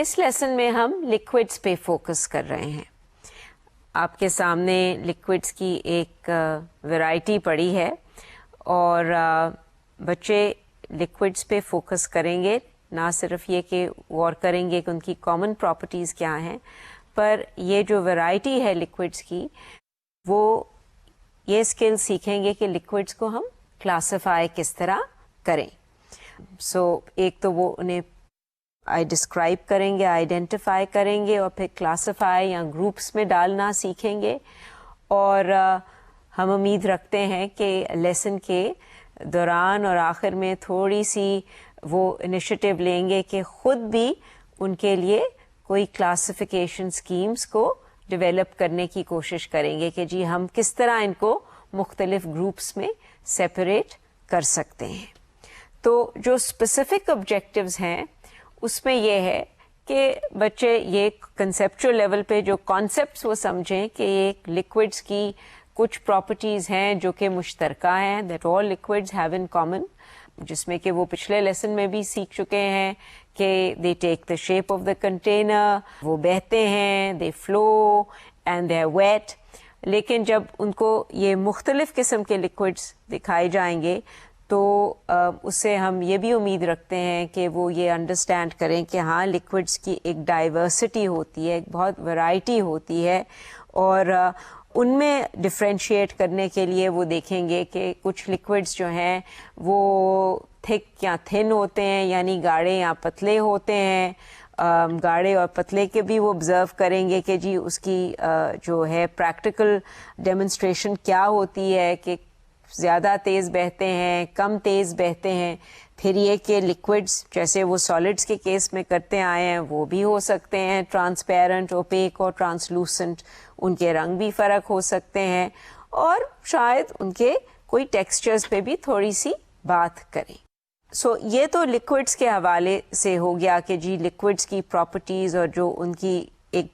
اس lesson میں ہم liquids پہ فوکس کر رہے ہیں. آپ کے سامنے لکوڈس کی ایک ویرائٹی پڑی ہے اور بچے لکوڈس پہ فوکس کریں گے. نہ صرف یہ کہ غور کریں گے کہ ان کی کامن پراپرٹیز کیا ہیں، پر یہ جو ویرائٹی ہے لکوڈس کی، وہ یہ اسکل سیکھیں گے کہ لکوڈس کو ہم کلاسیفائی کس طرح کریں. ایک تو وہ انہیں ڈسکرائب کریں گے، آئیڈینٹیفائی کریں گے، اور پھر کلاسیفائی یا گروپس میں ڈالنا سیکھیں گے. اور ہم امید رکھتے ہیں کہ لیسن کے دوران اور آخر میں تھوڑی سی وہ انیشیٹو لیں گے کہ خود بھی ان کے لیے کوئی کلاسیفیکیشن اسکیمس کو ڈیولپ کرنے کی کوشش کریں گے کہ جی ہم کس طرح ان کو مختلف گروپس میں سیپریٹ کر سکتے ہیں. تو جو اسپیسیفک آبجیکٹیوز ہیں اس میں یہ ہے کہ بچے یہ کنسیپچل لیول پہ جو کانسیپٹس وہ سمجھیں کہ یہ لکوڈس کی کچھ پراپرٹیز ہیں جو کہ مشترکہ ہیں، that all liquids have in common, جس میں کہ وہ پچھلے لیسن میں بھی سیکھ چکے ہیں کہ they take the shape of the container, وہ بہتے ہیں، they flow and they are wet. لیکن جب ان کو یہ مختلف قسم کے لکوڈس دکھائے جائیں گے تو اس سے ہم یہ بھی امید رکھتے ہیں کہ وہ یہ انڈرسٹینڈ کریں کہ ہاں لکوڈس کی ایک ڈائیورسٹی ہوتی ہے، ایک بہت ورائٹی ہوتی ہے، اور ان میں ڈفرینشیٹ کرنے کے لیے وہ دیکھیں گے کہ کچھ لکوڈس جو ہیں وہ تھک یا تھن ہوتے ہیں، یعنی گاڑھے یا پتلے ہوتے ہیں. گاڑھے اور پتلے کے بھی وہ آبزرو کریں گے کہ جی اس کی جو ہے پریکٹیکل ڈیمونسٹریشن کیا ہوتی ہے، کہ زیادہ تیز بہتے ہیں، کم تیز بہتے ہیں. پھر یہ کہ لکوڈس جیسے وہ سالڈس کے کیس میں کرتے آئے ہیں وہ بھی ہو سکتے ہیں ٹرانسپیرنٹ، اوپیک اور ٹرانسلوسنٹ. ان کے رنگ بھی فرق ہو سکتے ہیں، اور شاید ان کے کوئی ٹیکسچرز پہ بھی تھوڑی سی بات کریں. یہ تو لکوڈس کے حوالے سے ہو گیا کہ جی لکوڈس کی پراپرٹیز اور جو ان کی ایک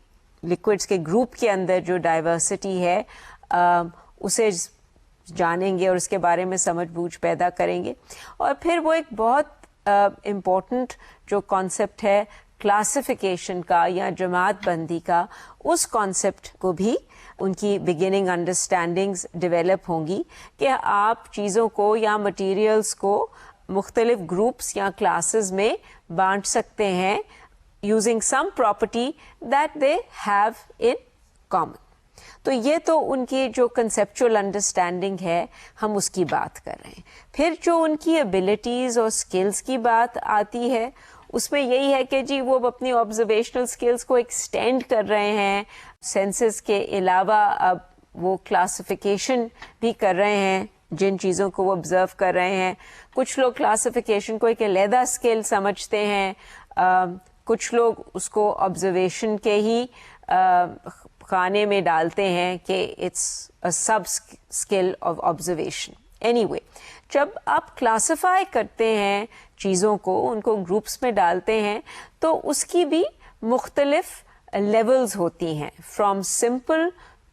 لکوڈس کے گروپ کے اندر جو ڈائیورسٹی ہے اسے جانیں گے اور اس کے بارے میں سمجھ بوجھ پیدا کریں گے. اور پھر وہ ایک بہت امپورٹنٹ جو کانسیپٹ ہے کلاسیفیکیشن کا یا جماعت بندی کا، اس کانسیپٹ کو بھی ان کی بگننگ انڈرسٹینڈنگز ڈیولپ ہوں گی کہ آپ چیزوں کو یا مٹیریلز کو مختلف گروپس یا کلاسز میں بانٹ سکتے ہیں using some property that they have in common. تو یہ تو ان کی جو کنسیپچل انڈرسٹینڈنگ ہے ہم اس کی بات کر رہے ہیں. پھر جو ان کی ایبلٹیز اور اسکلز کی بات آتی ہے اس میں یہی ہے کہ جی وہ اپنی آبزرویشنل اسکلز کو ایکسٹینڈ کر رہے ہیں، سینسز کے علاوہ اب وہ کلاسیفیکیشن بھی کر رہے ہیں جن چیزوں کو وہ آبزرو کر رہے ہیں. کچھ لوگ کلاسیفیکیشن کو ایک علیحدہ اسکل سمجھتے ہیں، کچھ لوگ اس کو آبزرویشن کے ہی خانے میں ڈالتے ہیں کہ it's a sub skill of observation. Anyway, جب آپ کلاسیفائی کرتے ہیں چیزوں کو، ان کو گروپس میں ڈالتے ہیں، تو اس کی بھی مختلف لیولز ہوتی ہیں، فرام سمپل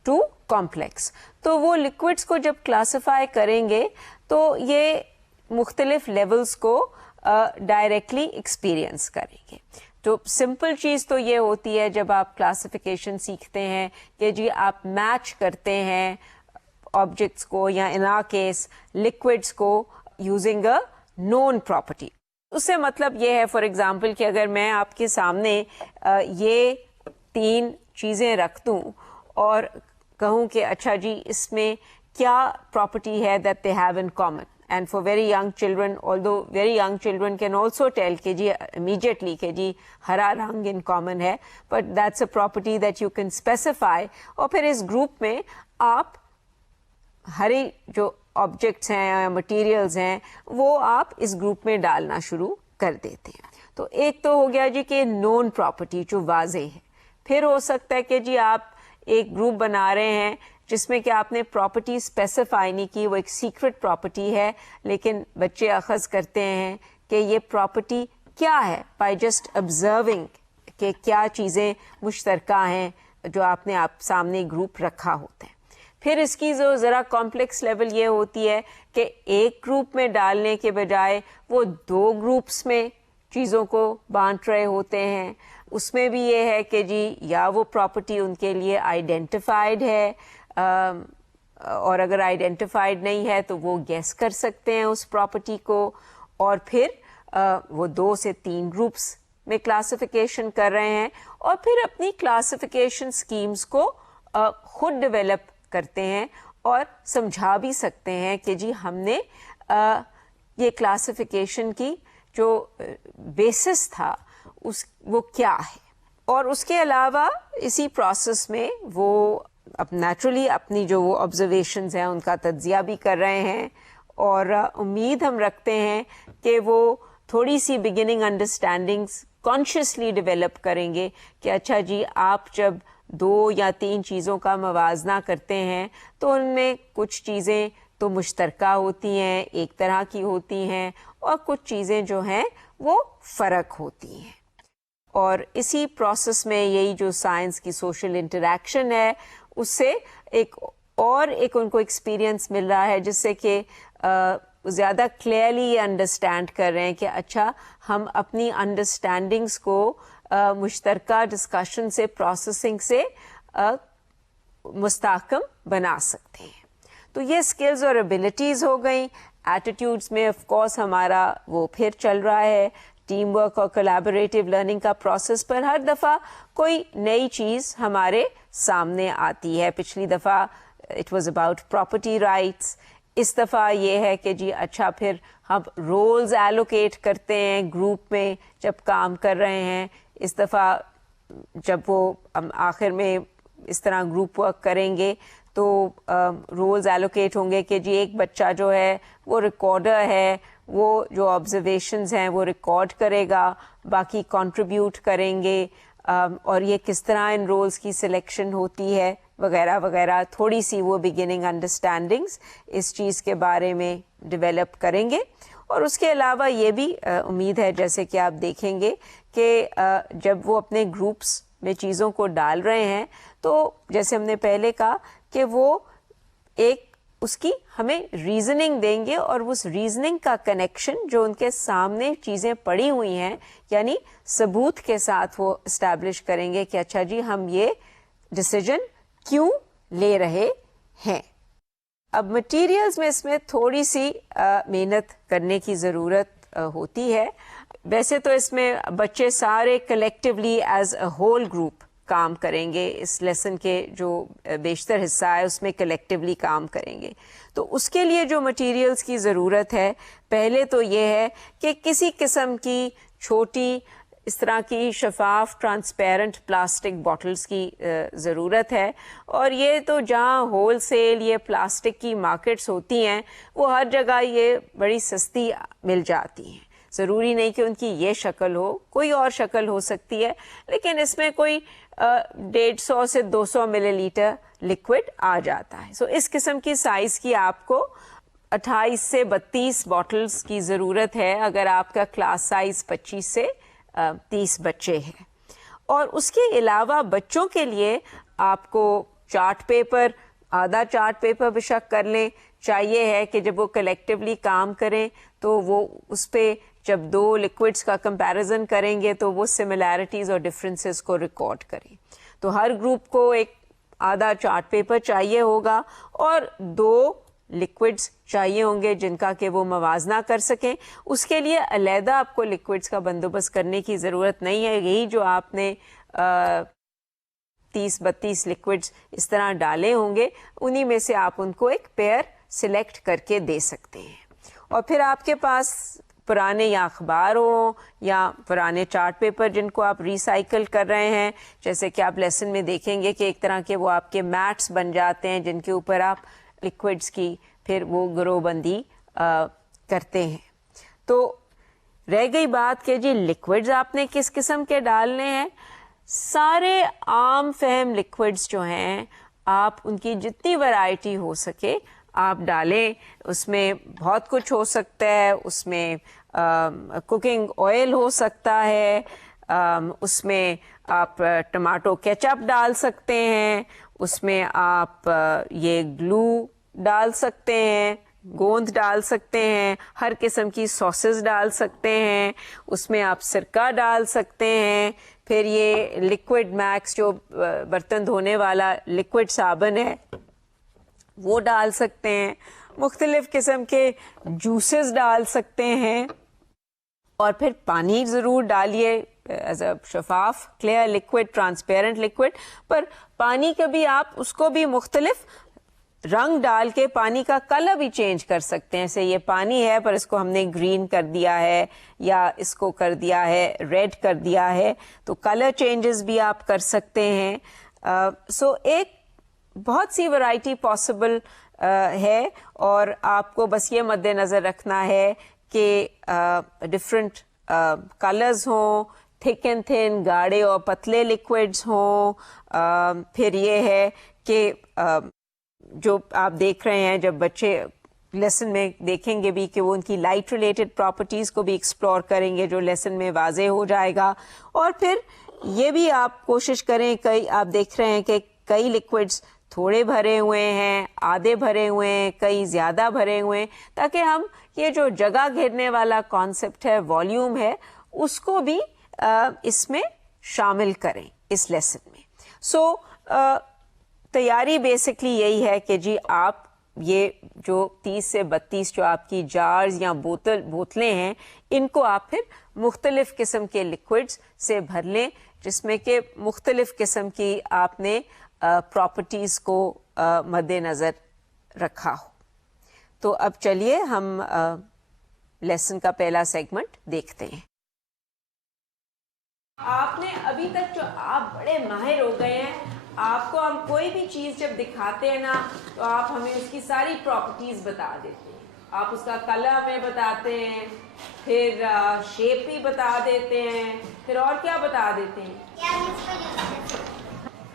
ٹو کمپلیکس. تو وہ لکوڈس کو جب کلاسیفائی کریں گے تو یہ مختلف لیولز کو ڈائریکٹلی ایکسپیرئنس کریں گے. تو سمپل چیز تو یہ ہوتی ہے جب آپ کلاسیفیکیشن سیکھتے ہیں کہ جی آپ میچ کرتے ہیں آبجیکٹس کو یا ان آر کیس لکوڈس کو یوزنگ اے نون پراپرٹی. اس سے مطلب یہ ہے فار ایگزامپل کہ اگر میں آپ کے سامنے یہ 3 چیزیں رکھ دوں اور کہوں کہ اچھا جی اس میں کیا پراپرٹی ہے that they have in common. And for very young children, although very young children can also tell کہ جی immediately کہ جی ہرا رنگ in common ہے, but that's a property that you can specify. اور پھر اس گروپ میں آپ ہری جو آبجیکٹس ہیں یا مٹیریلز ہیں وہ آپ اس گروپ میں ڈالنا شروع کر دیتے ہیں. تو ایک تو ہو گیا جی کہ نون پراپرٹی جو واضح ہے. پھر ہو سکتا ہے کہ جی آپ ایک گروپ بنا رہے ہیں جس میں کہ آپ نے پراپرٹی اسپیسیفائی نہیں کی، وہ ایک سیکرٹ پراپرٹی ہے، لیکن بچے اخذ کرتے ہیں کہ یہ پراپرٹی کیا ہے بائی جسٹ آبزرونگ کہ کیا چیزیں مشترکہ ہیں جو آپ نے آپ سامنے گروپ رکھا ہوتا ہے. پھر اس کی جو ذرا کمپلیکس لیول یہ ہوتی ہے کہ ایک گروپ میں ڈالنے کے بجائے وہ 2 گروپس میں چیزوں کو بانٹ رہے ہوتے ہیں. اس میں بھی یہ ہے کہ جی یا وہ پراپرٹی ان کے لیے آئیڈینٹیفائڈ ہے اور اگر آئیڈینٹیفائڈ نہیں ہے تو وہ گیس کر سکتے ہیں اس پراپرٹی کو, اور پھر وہ 2 سے 3 گروپس میں کلاسیفیکیشن کر رہے ہیں اور پھر اپنی کلاسیفیکیشن سکیمز کو خود ڈیولپ کرتے ہیں اور سمجھا بھی سکتے ہیں کہ جی ہم نے یہ کلاسیفیکیشن کی جو بیسس تھا وہ کیا ہے. اور اس کے علاوہ اسی پروسیس میں وہ اب نیچرلی اپنی جو وہ آبزرویشنز ہیں ان کا تجزیہ بھی کر رہے ہیں, اور امید ہم رکھتے ہیں کہ وہ تھوڑی سی بگننگ انڈرسٹینڈنگس کانشیسلی ڈیولپ کریں گے کہ اچھا جی آپ جب 2 یا 3 چیزوں کا موازنہ کرتے ہیں تو ان میں کچھ چیزیں تو مشترکہ ہوتی ہیں, ایک طرح کی ہوتی ہیں, اور کچھ چیزیں جو ہیں وہ فرق ہوتی ہیں. اور اسی پروسیس میں یہی جو سائنس کی سوشل انٹریکشن ہے اس سے ایک ان کو ایکسپیرئنس مل رہا ہے جس سے کہ زیادہ کلیئرلی یہ انڈرسٹینڈ کر رہے ہیں کہ اچھا ہم اپنی انڈرسٹینڈنگس کو مشترکہ ڈسکشن سے, پروسیسنگ سے مستحکم بنا سکتے ہیں. تو یہ اسکلز اور ایبلٹیز ہو گئیں. ایٹیٹیوڈس میں آف کورس ہمارا وہ پھر چل رہا ہے ٹیم ورک اور کولیبوریٹو لرننگ کا پروسیس, پر ہر دفعہ کوئی نئی چیز ہمارے سامنے آتی ہے. پچھلی دفعہ it was about property rights, اس دفعہ یہ ہے کہ جی اچھا پھر ہم رولز ایلوکیٹ کرتے ہیں گروپ میں جب کام کر رہے ہیں. اس دفعہ جب وہ آخر میں اس طرح گروپ ورک کریں گے تو رولز ایلوکیٹ ہوں گے کہ جی ایک بچہ جو ہے وہ ریکارڈر ہے, وہ جو آبزرویشنز ہیں وہ ریکارڈ کرے گا, باقی کنٹریبیوٹ کریں گے, اور یہ کس طرح ان رولز کی سلیکشن ہوتی ہے وغیرہ وغیرہ. تھوڑی سی وہ بگننگ انڈرسٹینڈنگز اس چیز کے بارے میں ڈیولپ کریں گے. اور اس کے علاوہ یہ بھی امید ہے جیسے کہ آپ دیکھیں گے کہ جب وہ اپنے گروپس میں چیزوں کو ڈال رہے ہیں تو جیسے ہم نے پہلے کہا کہ وہ ایک اس کی ہمیں ریزننگ دیں گے, اور اس ریزننگ کا کنیکشن جو ان کے سامنے چیزیں پڑی ہوئی ہیں یعنی ثبوت کے ساتھ وہ اسٹیبلش کریں گے کہ اچھا جی ہم یہ ڈیسیجن کیوں لے رہے ہیں. اب مٹیریلز میں اس میں تھوڑی سی محنت کرنے کی ضرورت ہوتی ہے. ویسے تو اس میں بچے سارے collectively as a whole group کام کریں گے, اس لیسن کے جو بیشتر حصہ ہے اس میں کلیکٹیولی کام کریں گے. تو اس کے لیے جو مٹیریلز کی ضرورت ہے پہلے تو یہ ہے کہ کسی قسم کی چھوٹی اس طرح کی شفاف ٹرانسپیرنٹ پلاسٹک باٹلز کی ضرورت ہے, اور یہ تو جہاں ہول سیل یہ پلاسٹک کی مارکیٹس ہوتی ہیں وہ ہر جگہ یہ بڑی سستی مل جاتی ہیں. ضروری نہیں کہ ان کی یہ شکل ہو, کوئی اور شکل ہو سکتی ہے, لیکن اس میں کوئی 150 سے 200 ملی لیٹر لکوڈ آ جاتا ہے. سو اس قسم کی سائز کی آپ کو 28 سے 32 باٹلز کی ضرورت ہے اگر آپ کا کلاس سائز 25 سے 30 بچے ہیں. اور اس کے علاوہ بچوں کے لیے آپ کو چارٹ پیپر, آدھا چارٹ پیپر بے شک کر لیں, چاہیے ہے کہ جب وہ کلیکٹیولی کام کریں تو وہ اس پہ جب 2 لکوڈس کا کمپیریزن کریں گے تو وہ سملیرٹیز اور ڈفرینسز کو ریکارڈ کریں. تو ہر گروپ کو ایک آدھا چارٹ پیپر چاہیے ہوگا اور 2 لکوڈس چاہیے ہوں گے جن کا کہ وہ موازنہ کر سکیں. اس کے لیے علیحدہ آپ کو لکوڈس کا بندوبست کرنے کی ضرورت نہیں ہے. یہی جو آپ نے 30-32 لکوڈس اس طرح ڈالے ہوں گے انہی میں سے آپ ان کو ایک پیئر سلیکٹ کر کے دے سکتے ہیں. اور پھر آپ کے پاس پرانے یا اخبار ہوں یا پرانے چارٹ پیپر جن کو آپ ریسائیکل کر رہے ہیں, جیسے کہ آپ لیسن میں دیکھیں گے کہ ایک طرح کے وہ آپ کے میٹس بن جاتے ہیں جن کے اوپر آپ لکوڈس کی پھر وہ گروہ بندی کرتے ہیں. تو رہ گئی بات کہ جی لکوڈز آپ نے کس قسم کے ڈالنے ہیں. سارے عام فہم لکوڈز جو ہیں آپ ان کی جتنی ورائٹی ہو سکے آپ ڈالیں. اس میں بہت کچھ ہو سکتا ہے, اس میں کوکنگ آئل ہو سکتا ہے, اس میں آپ ٹماٹو کیچپ ڈال سکتے ہیں, اس میں آپ یہ گلو ڈال سکتے ہیں गोंद डाल सकते हैं, हर किस्म की सॉसेस डाल सकते हैं, उसमें आप सिरका डाल सकते हैं, फिर ये लिक्विड मैक्स जो बर्तन धोने वाला लिक्विड साबुन है वो डाल सकते हैं, मुख्तलिफ किस्म के जूसेस डाल सकते हैं, और फिर पानी ज़रूर डालिए एज अ शफाफ क्लियर लिक्विड, ट्रांसपेरेंट लिक्विड, पर पानी का भी आप उसको भी मुख्तलिफ रंग डाल के पानी का कलर भी चेंज कर सकते हैं। जैसे ये पानी है पर इसको हमने ग्रीन कर दिया है या इसको कर दिया है रेड कर दिया है, तो कलर चेंजेस भी आप कर सकते हैं। सो एक बहुत सी वैरायटी पॉसिबल है, और आपको बस ये मद्देनज़र रखना है कि डिफरेंट कलर्स हों, थिक एंड थिन, गाढ़े और पतले लिक्विड्स हों। फिर ये है कि जो आप देख रहे हैं, जब बच्चे लेसन में देखेंगे भी कि वो उनकी लाइट रिलेटेड प्रॉपर्टीज़ को भी एक्सप्लोर करेंगे, जो लेसन में वाजे हो जाएगा। और फिर ये भी आप कोशिश करें, कई आप देख रहे हैं कि कई लिक्विड्स थोड़े भरे हुए हैं, आधे भरे हुए हैं, कई ज़्यादा भरे हुए हैं, ताकि हम ये जो जगह घेरने वाला कॉन्सेप्ट है, वॉल्यूम है, उसको भी इसमें शामिल करें इस लेसन में। सो तैयारी बेसिकली यही है कि जी आप ये जो 30 से 32 जो आपकी जार्स या बोतलें हैं, इनको आप फिर मुख्तलिफ किस्म के लिक्विड्स से भर लें, जिसमें कि मुख्तलिफ किस्म की आपने प्रॉपर्टीज़ को मद्देनज़र रखा हो। तो अब चलिए हम लेसन का पहला सेगमेंट देखते हैं। आपने अभी तक जो आप बड़े माहिर हो गए हैं, आपको हम कोई भी चीज़ जब दिखाते हैं ना, तो आप हमें उसकी सारी प्रॉपर्टीज़ बता देते हैं। आप उसका कलर हमें बताते हैं, फिर शेप भी बता देते हैं, फिर और क्या बता देते हैं,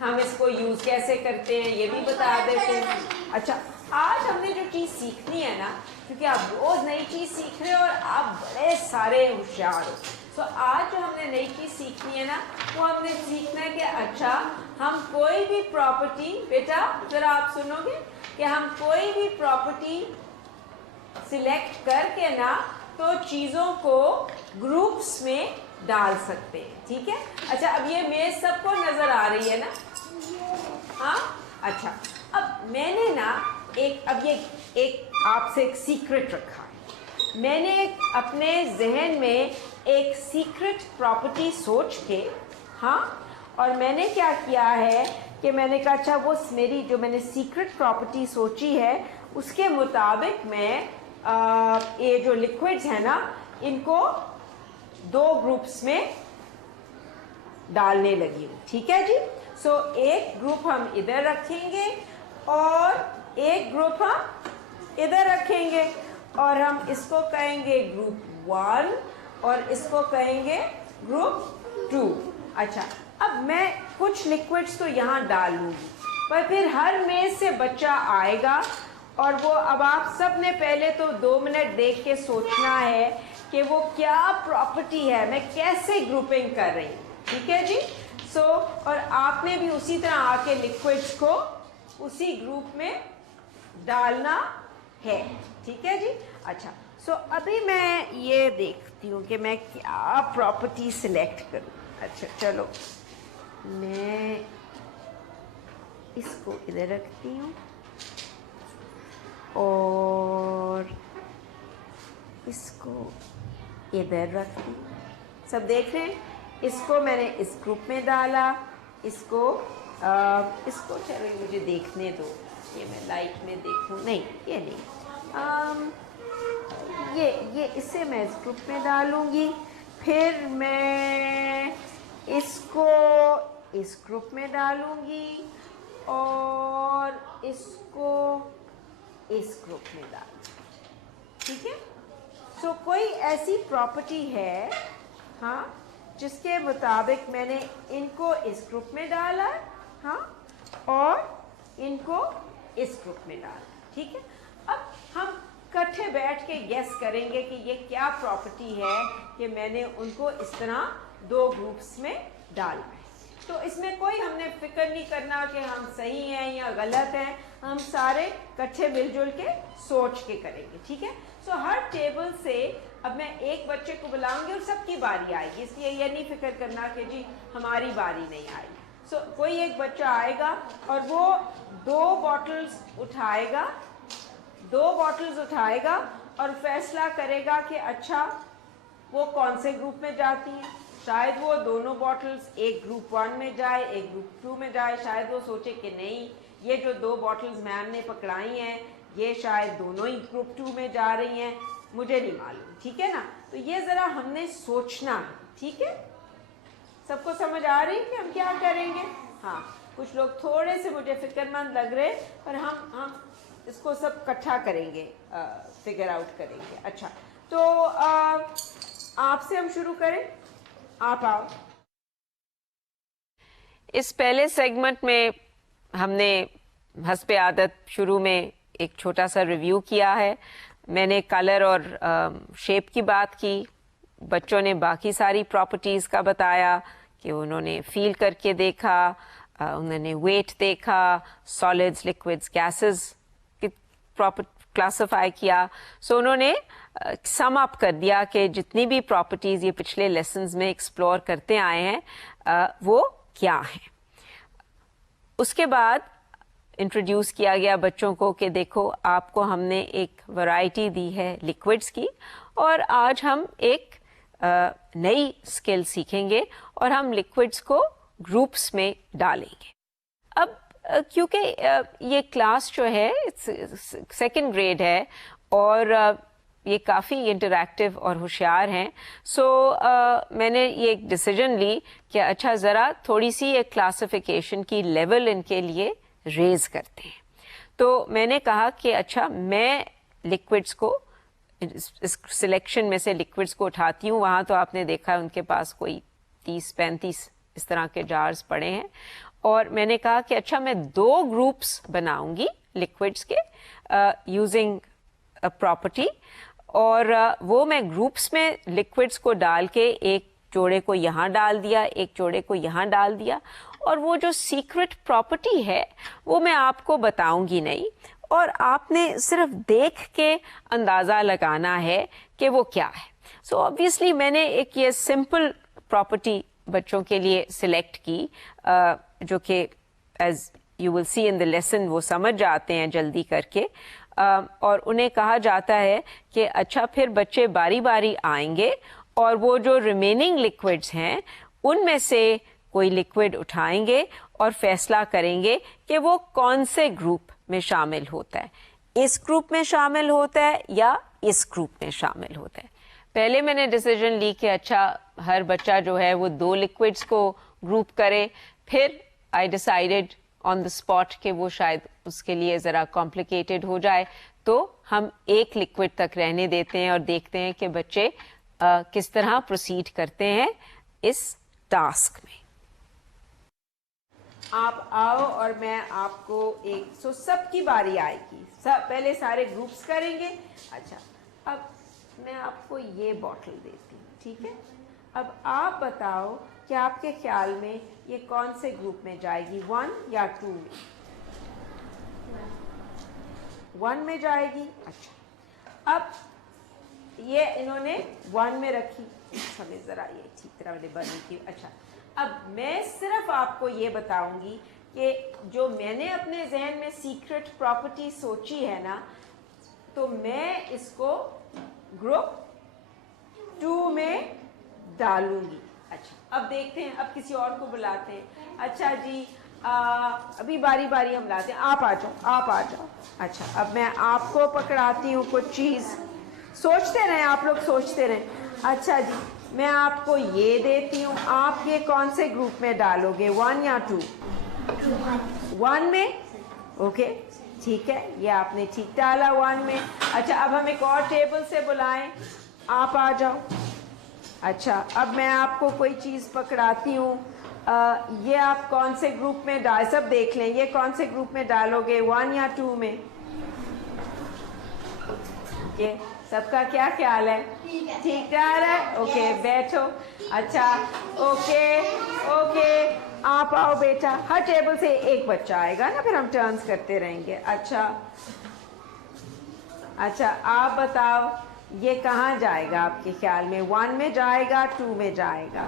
हम इसको यूज़ कैसे करते हैं ये भी बता देते हैं। अच्छा, आज हमने जो चीज़ सीखनी है ना, क्योंकि आप रोज़ नई चीज़ सीख रहे हो और आप बड़े सारे होशियार हो, तो आज जो हमने नई चीज़ सीखनी है ना, वो हमने सीखना है कि अच्छा हम कोई भी प्रॉपर्टी, बेटा ज़रा आप सुनोगे, कि हम कोई भी प्रॉपर्टी सिलेक्ट करके ना तो चीज़ों को ग्रुप्स में डाल सकते हैं। ठीक है? अच्छा, अब ये मेज सबको नज़र आ रही है ना? हाँ, अच्छा, अब मैंने ना एक आपसे एक सीक्रेट रखा है। मैंने अपने जहन में एक सीक्रेट प्रॉपर्टी सोच के, हाँ, और मैंने क्या किया है कि मैंने कहा अच्छा वो मेरी जो मैंने सीक्रेट प्रॉपर्टी सोची है उसके मुताबिक मैं ये जो लिक्विड्स है ना, इनको 2 ग्रुप्स में डालने लगी हूँ। ठीक है जी? सो एक ग्रुप हम इधर रखेंगे और एक ग्रुप हम इधर रखेंगे, और हम इसको कहेंगे ग्रुप 1 और इसको कहेंगे ग्रुप 2। अच्छा, अब मैं कुछ लिक्विड्स तो यहाँ डाल लूँगी, पर फिर हर मेज से बच्चा आएगा और वो, अब आप सब ने पहले तो 2 मिनट देख के सोचना है कि वो क्या प्रॉपर्टी है, मैं कैसे ग्रुपिंग कर रही हूँ। ठीक है जी? सो और आपने भी उसी तरह आके लिक्विड्स को उसी ग्रुप में डालना है। ठीक है जी? अच्छा, सो अभी मैं ये देखती हूँ कि मैं क्या प्रॉपर्टी सिलेक्ट करूँ। अच्छा चलो, मैं इसको इधर रखती हूँ और इसको इधर रखती हूँ। सब देख रहे हैं? इसको मैंने इस ग्रुप में डाला, इसको चलो मुझे देखने दो, ये मैं लाइट में देखूँ, नहीं ये नहीं, ये इसे मैं इस ग्रुप में डालूँगी, फिर मैं इसको इस ग्रुप में डालूँगी और इसको इस ग्रुप में डालूँगी। ठीक है? सो कोई ऐसी प्रॉपर्टी है, हाँ, जिसके मुताबिक मैंने इनको इस ग्रुप में डाला, हाँ, और इनको इस ग्रुप में डाला। ठीक है? अब हम इकट्ठे बैठ के गेस करेंगे कि ये क्या प्रॉपर्टी है कि मैंने उनको इस तरह 2 ग्रुप्स में डाला है। तो इसमें कोई हमने फिक्र नहीं करना कि हम सही हैं या गलत हैं, हम सारे इकट्ठे मिलजुल के सोच के करेंगे, ठीक है। सो हर टेबल से अब मैं एक बच्चे को बुलाऊंगी और सबकी बारी आएगी, इसलिए ये नहीं फिक्र करना कि जी हमारी बारी नहीं आई। सो कोई एक बच्चा आएगा और वो 2 बॉटल्स उठाएगा और फैसला करेगा कि अच्छा वो कौन से ग्रुप में जाती हैं। शायद वो दोनों बॉटल्स एक ग्रुप 1 में जाए, एक ग्रुप 2 में जाए। शायद वो सोचे कि नहीं, ये जो 2 बॉटल्स मैम ने पकड़ाई हैं ये शायद दोनों ही ग्रुप 2 में जा रही हैं, मुझे नहीं मालूम, ठीक है ना। तो ये ज़रा हमने सोचना है, ठीक है। सबको समझ आ रही है कि हम क्या करेंगे? हाँ, कुछ लोग थोड़े से मुझे फिक्रमंद लग रहे, पर हम इसको सब इकट्ठा करेंगे, फिगर आउट करेंगे। अच्छा, तो आपसे हम शुरू करें, आप आओ। इस पहले सेगमेंट में हमने हस्ब आदत शुरू में एक छोटा सा रिव्यू किया है। मैंने कलर और शेप की बात की, बच्चों ने बाकी सारी प्रॉपर्टीज़ का बताया कि उन्होंने फील करके देखा, उन्होंने वेट देखा, सॉलिड्स, लिक्विड्स, गैसेस की प्रॉपर क्लासिफाई किया। सो उन्होंने सम अप कर दिया कि जितनी भी प्रॉपर्टीज़ ये पिछले लेसन्स में एक्सप्लोर करते आए हैं वो क्या हैं। उसके बाद इंट्रोड्यूस किया गया बच्चों को कि देखो आपको हमने एक वैरायटी दी है लिक्विड्स की, और आज हम एक नई स्किल सीखेंगे और हम लिक्विड्स को ग्रुप्स में डालेंगे। अब क्योंकि ये क्लास जो है सेकंड ग्रेड है और ये काफ़ी इंटरैक्टिव और होशियार हैं, सो मैंने ये एक डिसीजन ली कि अच्छा ज़रा थोड़ी सी एक क्लासिफिकेशन की लेवल इनके लिए रेज करते हैं। तो मैंने कहा कि अच्छा मैं लिक्विड्स को इस सिलेक्शन में से लिक्विड्स को उठाती हूँ। वहाँ तो आपने देखा है उनके पास कोई 30-35 इस तरह के जार्स पड़े हैं, और मैंने कहा कि अच्छा मैं 2 ग्रुप्स बनाऊंगी लिक्विड्स के यूजिंग अ प्रॉपर्टी, और वो मैं ग्रुप्स में लिक्विड्स को डाल के एक जोड़े को यहाँ डाल दिया, एक जोड़े को यहाँ डाल दिया, और वो जो सीक्रेट प्रॉपर्टी है वो मैं आपको बताऊंगी नहीं, और आपने सिर्फ देख के अंदाज़ा लगाना है कि वो क्या है। सो ऑब्वियसली मैंने एक ये सिंपल प्रॉपर्टी बच्चों के लिए सिलेक्ट की, जो कि as you will see in the lesson वो समझ जाते हैं जल्दी करके, और उन्हें कहा जाता है कि अच्छा फिर बच्चे बारी बारी आएंगे और वो जो रिमेनिंग लिक्विड्स हैं उनमें से कोई लिक्विड उठाएंगे और फैसला करेंगे कि वो कौन से ग्रुप में शामिल होता है, इस ग्रुप में शामिल होता है या इस ग्रुप में शामिल होता है। पहले मैंने डिसीजन ली कि अच्छा हर बच्चा जो है वो 2 लिक्विड्स को ग्रुप करे, फिर I decided on the spot कि वो शायद उसके लिए ज़रा कॉम्प्लिकेटेड हो जाए, तो हम एक लिक्विड तक रहने देते हैं और देखते हैं कि बच्चे किस तरह प्रोसीड करते हैं इस टास्क में। आप आओ और मैं आपको एक सबकी बारी आएगी, सब पहले सारे ग्रुप्स करेंगे। अच्छा, अब मैं आपको ये बॉटल देती हूँ, ठीक है। अब आप बताओ कि आपके ख्याल में ये कौन से ग्रुप में जाएगी, 1 या 2 में? 1 में जाएगी। अच्छा, अब ये इन्होंने 1 में रखी, हमें ज़रा ये ठीक तरह मैंने बनी की। अच्छा, अब मैं सिर्फ आपको ये बताऊंगी कि जो मैंने अपने जहन में सीक्रेट प्रॉपर्टी सोची है ना, तो मैं इसको ग्रुप 2 में डालूंगी। अच्छा, अब देखते हैं, अब किसी और को बुलाते हैं। अच्छा जी, अभी बारी बारी हम लाते हैं, आप आ जाओ, आप आ जाओ। अच्छा, अब मैं आपको पकड़ाती हूँ कुछ चीज़, सोचते रहें आप लोग, सोचते रहें। अच्छा जी, मैं आपको ये देती हूँ, आप ये कौन से ग्रुप में डालोगे, 1 या 2? 1 में। ओके, ठीक है, ये आपने ठीक डाला 1 में। अच्छा, अब हम एक और टेबल से बुलाएं, आप आ जाओ। अच्छा, अब मैं आपको कोई चीज़ पकड़ाती हूँ, ये आप कौन से ग्रुप में डाल, सब देख लें, ये कौन से ग्रुप में डालोगे, 1 या 2 में? ये सबका क्या ख्याल है? ठीक जा रहा है? ओके बैठो. अच्छा ओके ओके आप आओ बेटा. हर टेबल से एक बच्चा आएगा ना, फिर हम टर्न्स करते रहेंगे. अच्छा आप बताओ ये कहाँ जाएगा आपके ख्याल में? 1 में जाएगा, 2 में जाएगा?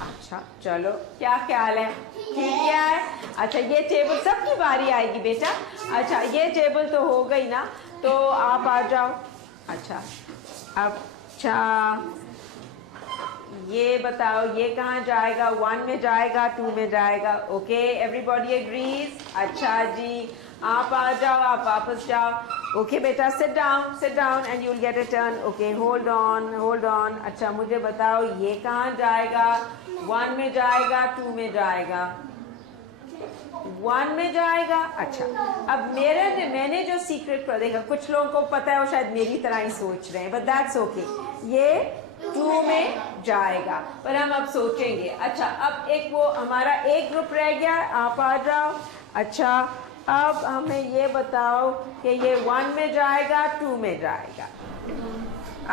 अच्छा चलो क्या ख्याल है? ठीक है. अच्छा ये टेबल सबकी बारी आएगी बेटा. अच्छा ये टेबल तो हो गई ना, तो आप आ जाओ. अच्छा ये बताओ ये कहाँ जाएगा? 1 में जाएगा, 2 में जाएगा? Okay everybody agrees. अच्छा जी आप आ जाओ, आप वापस जाओ. ओके बेटा sit down and you will get a turn. Okay hold on. अच्छा मुझे बताओ ये कहाँ जाएगा? 1 में जाएगा, 2 में जाएगा? 1 में जाएगा. अच्छा अब मैंने जो सीक्रेट पर देखा, कुछ लोगों को पता है वो शायद मेरी तरह ही सोच रहे हैं, बट दैट्स ओके. ये 2 में जाएगा, पर हम अब सोचेंगे. अच्छा अब एक वो हमारा एक ग्रुप रह गया, आप आ जाओ. अच्छा अब हमें ये बताओ कि ये 1 में जाएगा, 2 में जाएगा?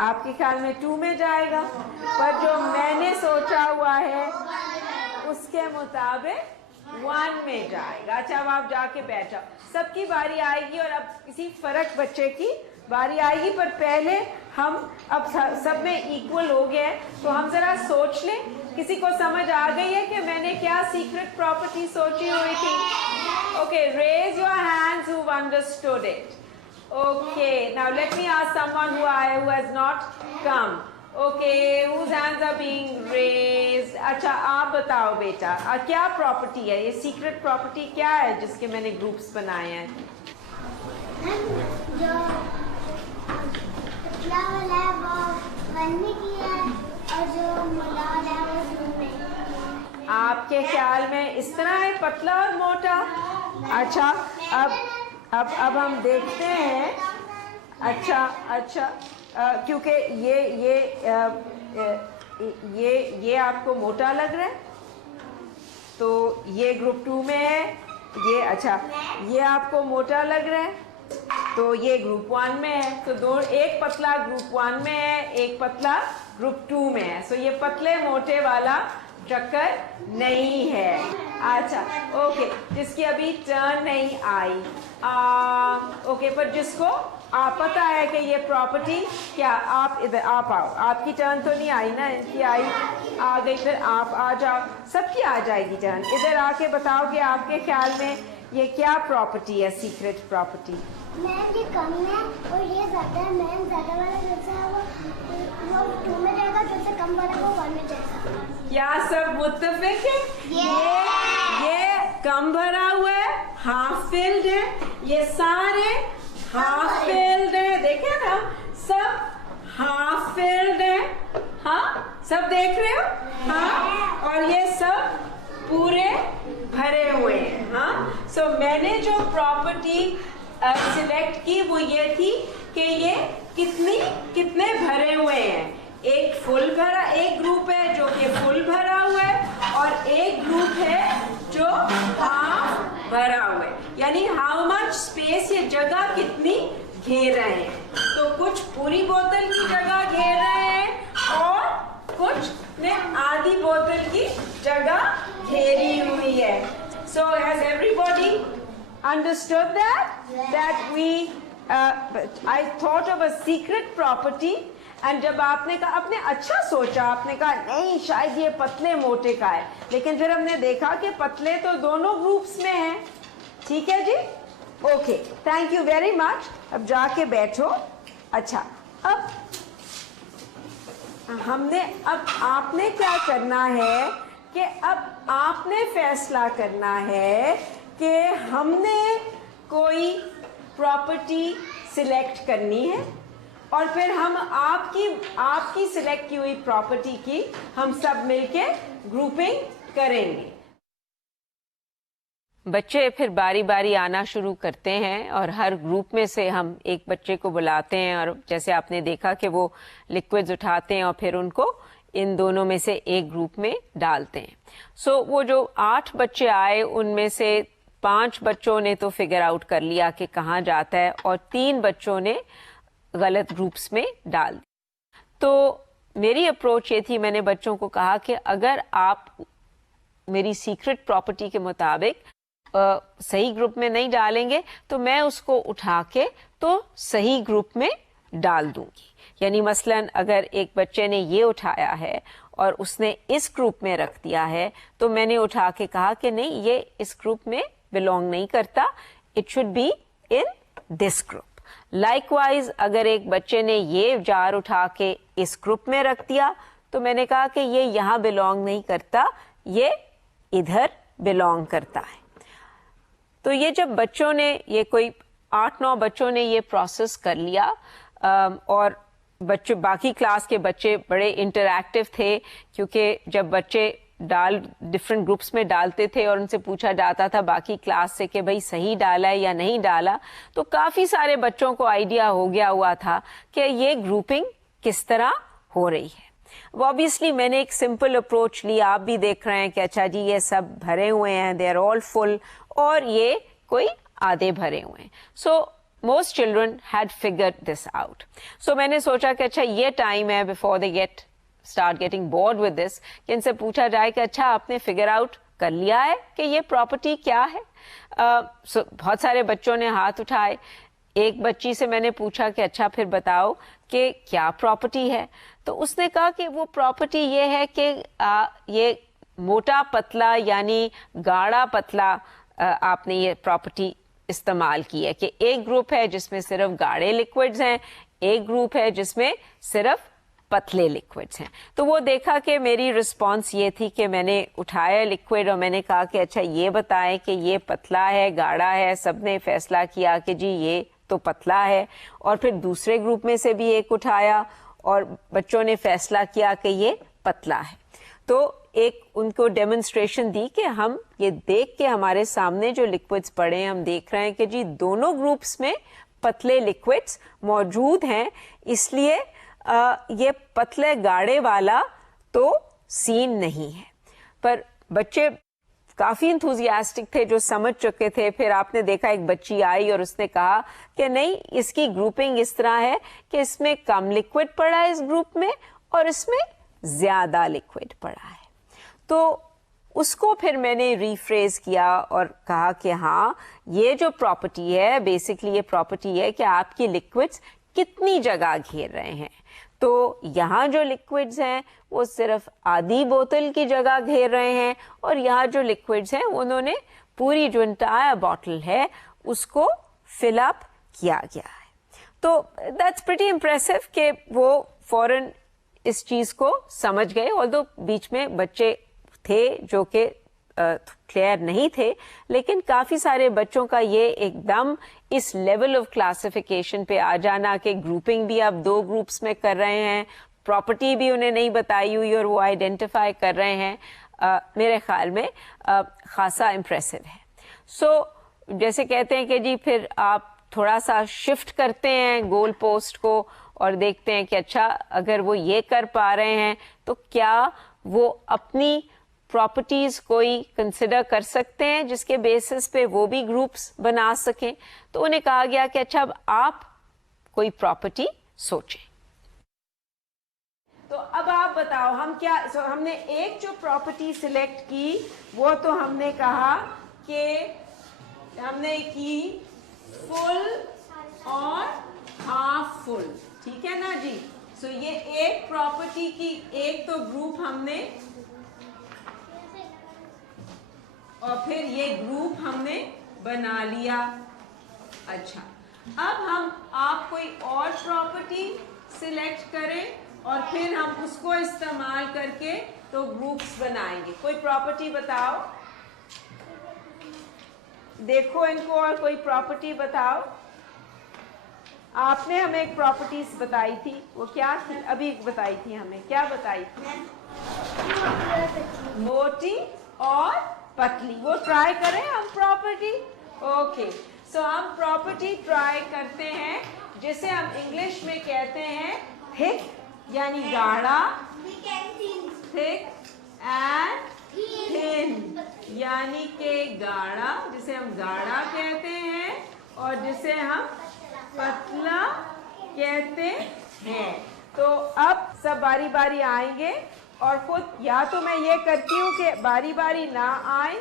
आपके ख्याल में 2 में जाएगा, पर जो मैंने सोचा हुआ है उसके मुताबिक 1 में जाएगा. अच्छा अब आप जाके बैठ जाओ. सबकी बारी आएगी और अब किसी फर्क बच्चे की बारी आएगी, पर पहले हम अब सब में इक्वल हो गए हैं, तो हम जरा सोच लें. किसी को समझ आ गई है कि मैंने क्या सीक्रेट प्रॉपर्टी सोची हुई थी? Okay raise your hands who've understood it. Okay now let me ask someone who has not come. Okay whose hands are being raised? अच्छा आप बताओ बेटा क्या प्रॉपर्टी है ये? सीक्रेट प्रॉपर्टी क्या है जिसके मैंने ग्रुप्स बनाए हैं? जो पतला वाला है वो 1 में किया है और जो मोटा वाला है वो 2 में. आपके ख्याल में इस तरह है, पतला और मोटा? अच्छा अब हम देखते हैं. अच्छा क्योंकि ये आपको मोटा लग रहा है तो ये ग्रुप 2 में है. ये आपको मोटा लग रहा है तो ये ग्रुप 1 में है. तो एक पतला ग्रुप 1 में है, एक पतला ग्रुप 2 में है. सो ये पतले मोटे वाला चक्कर नहीं है. अच्छा ओके जिसकी अभी टर्न नहीं आई. ओके पर जिसको पता है कि ये प्रॉपर्टी क्या, आप इधर आप आओ. आपकी टर्न तो नहीं आई ना, इनकी आई आ गई. फिर आप आ जाओ, सबकी आ जाएगी टर्न. इधर आके बताओ कि आपके ख्याल में ये क्या प्रॉपर्टी है, सीक्रेट प्रॉपर्टी? मैम ये कम है और ये ज़्यादा है. मैम ज़्यादा वाला जो है वो 2 में जाएगा, जो से कम वाला वो 1 में जाएगा. क्या सब मुत्तफिक है? ये कम भरा हुआ है, हाफ फिल्ड है. ये सारे हाफ फिल्ड है. देखे ना सब हाफ फिल्ड है. हाँ सब देख रहे हो? हाँ और ये सब पूरे भरे हुए हैं. हाँ सो मैंने जो प्रॉपर्टी सिलेक्ट की वो ये थी कि ये कितने भरे हुए हैं. एक फुल भरा, एक ग्रुप है जो कि फुल भरा हुआ है और एक ग्रुप है जो हाफ भरा हुआ है. यानी हाउ मच स्पेस, ये जगह कितनी घेर रहे हैं. तो कुछ पूरी बोतल की जगह घेर रहे हैं और कुछ ने आधी बोतल की जगह घेरी हुई है. So has everybody understood that I thought of a secret property. And जब आपने कहा, आपने अच्छा सोचा, आपने कहा नहीं शायद ये पतले मोटे का है, लेकिन फिर हमने देखा कि पतले तो दोनों ग्रुप्स में हैं. ठीक है जी. Okay thank you very much. अब जाके बैठो. अच्छा अब आपने क्या करना है कि अब आपने फैसला करना है कि हमने कोई प्रॉपर्टी सिलेक्ट करनी है और फिर हम आपकी सिलेक्ट की हुई प्रॉपर्टी की हम सब मिलके ग्रुपिंग करेंगे. बच्चे फिर बारी बारी आना शुरू करते हैं और हर ग्रुप में से हम एक बच्चे को बुलाते हैं और जैसे आपने देखा कि वो लिक्विड्स उठाते हैं और फिर उनको इन दोनों में से एक ग्रुप में डालते हैं. सो वो जो 8 बच्चे आए उनमें से 5 बच्चों ने तो फिगर आउट कर लिया कि कहाँ जाता है और 3 बच्चों ने गलत ग्रुप्स में डाल दिया। तो मेरी अप्रोच ये थी, मैंने बच्चों को कहा कि अगर आप मेरी सीक्रेट प्रॉपर्टी के मुताबिक सही ग्रुप में नहीं डालेंगे तो मैं उसको उठा के तो सही ग्रुप में डाल दूंगी। यानी मसलन अगर एक बच्चे ने ये उठाया है और उसने इस ग्रुप में रख दिया है तो मैंने उठा के कहा कि नहीं, ये इस ग्रुप में बिलोंग नहीं करता, it should be in this group. Likewise अगर एक बच्चे ने ये जार उठा के इस ग्रुप में रख दिया तो मैंने कहा कि ये यहाँ बिलोंग नहीं करता, ये इधर बिलोंग करता है। तो ये जब बच्चों ने, ये कोई 8-9 बच्चों ने ये प्रोसेस कर लिया, और बच्चे, बाकी क्लास के बच्चे बड़े इंटरैक्टिव थे, क्योंकि जब बच्चे डिफरेंट ग्रुप्स में डालते थे और उनसे पूछा जाता था बाकी क्लास से कि भाई सही डाला है या नहीं डाला, तो काफ़ी सारे बच्चों को आइडिया हो गया हुआ था कि ये ग्रुपिंग किस तरह हो रही है। वो ऑब्वियसली मैंने एक सिंपल अप्रोच ली, आप भी देख रहे हैं कि अच्छा जी ये सब भरे हुए हैं, दे आर ऑल फुल, और ये कोई आधे भरे हुए हैं। So most children had figured this out. So मैंने सोचा कि अच्छा ये टाइम है before they start getting bored with this, कि इनसे पूछा जाए कि अच्छा आपने फिगर आउट कर लिया है कि ये प्रॉपर्टी क्या है। बहुत सारे बच्चों ने हाथ उठाए। एक बच्ची से मैंने पूछा कि अच्छा फिर बताओ कि क्या प्रॉपर्टी है, तो उसने कहा कि वो प्रॉपर्टी ये है कि ये मोटा पतला यानी गाढ़ा पतला आपने ये प्रॉपर्टी इस्तेमाल की है कि एक ग्रुप है जिसमें सिर्फ गाढ़े लिक्विड्स हैं, एक ग्रुप है जिसमें सिर्फ पतले लिक्विड्स हैं। तो वो देखा कि मेरी रिस्पांस ये थी कि मैंने उठाया लिक्विड और मैंने कहा कि अच्छा ये बताएं कि ये पतला है गाढ़ा है। सबने फैसला किया कि जी ये तो पतला है, और फिर दूसरे ग्रुप में से भी एक उठाया और बच्चों ने फैसला किया कि ये पतला है। तो एक उनको डेमोन्स्ट्रेशन दी कि हम ये देख के, हमारे सामने जो लिक्विड्स पड़े हैं, हम देख रहे हैं कि जी दोनों ग्रुप्स में पतले लिक्विड्स मौजूद हैं, इसलिए ये पतले गाढ़े वाला तो सीन नहीं है। पर बच्चे काफ़ी इंथुजियास्टिक थे, जो समझ चुके थे। फिर आपने देखा एक बच्ची आई और उसने कहा कि नहीं, इसकी ग्रुपिंग इस तरह है कि इसमें कम लिक्विड पड़ा है इस ग्रुप में और इसमें ज़्यादा लिक्विड पड़ा है। तो उसको फिर मैंने रीफ्रेज किया और कहा कि हाँ, ये जो प्रॉपर्टी है, बेसिकली ये प्रॉपर्टी है कि आपकी लिक्विड्स कितनी जगह घेर रहे हैं। तो यहाँ जो लिक्विड्स हैं वो सिर्फ आधी बोतल की जगह घेर रहे हैं, और यहाँ जो लिक्विड्स हैं उन्होंने पूरी जो एंटायर बॉटल है उसको फिल अप किया गया है। तो दैट्स प्रीटी इम्प्रेसिव कि वो फौरन इस चीज़ को समझ गए। ऑल्दो बीच में बच्चे थे जो कि क्लियर नहीं थे, लेकिन काफ़ी सारे बच्चों का ये एकदम इस लेवल ऑफ क्लासिफिकेशन पे आ जाना कि ग्रुपिंग भी अब 2 ग्रुप्स में कर रहे हैं, प्रॉपर्टी भी उन्हें नहीं बताई हुई और वो आइडेंटिफाई कर रहे हैं, मेरे ख्याल में खासा इम्प्रेसिव है। सो जैसे कहते हैं कि जी फिर आप थोड़ा सा शिफ्ट करते हैं गोल पोस्ट को और देखते हैं कि अच्छा अगर वो ये कर पा रहे हैं तो क्या वो अपनी प्रॉपर्टीज कोई कंसिडर कर सकते हैं जिसके बेसिस पे वो भी ग्रुप्स बना सकें। तो उन्हें कहा गया कि अच्छा अब आप कोई प्रॉपर्टी सोचें। तो अब आप बताओ हम क्या, हमने एक जो प्रॉपर्टी सिलेक्ट की वो तो हमने कहा कि हमने की फुल और हाफ फुल, ठीक है ना जी। सो ये एक प्रॉपर्टी की एक तो ग्रुप हमने, और फिर ये ग्रुप हमने बना लिया। अच्छा, अब आप कोई और प्रॉपर्टी सिलेक्ट करें और फिर हम उसको इस्तेमाल करके तो ग्रुप्स बनाएंगे। कोई प्रॉपर्टी बताओ, देखो इनको, और कोई प्रॉपर्टी बताओ। आपने हमें एक प्रॉपर्टी बताई थी, वो क्या थी? अभी बताई थी हमें, क्या बताई थी? मोटी और पतली। वो ट्राई करें हम प्रॉपर्टी। ओके, सो हम प्रॉपर्टी ट्राई करते हैं जिसे हम इंग्लिश में कहते हैं थिक यानी गाढ़ा, थिक एंड थिन यानी के गाढ़ा, जिसे हम गाढ़ा कहते हैं, और जिसे हम पतला कहते हैं। तो अब सब बारी बारी आएंगे और खुद या तो मैं ये करती हूँ कि बारी बारी ना आए,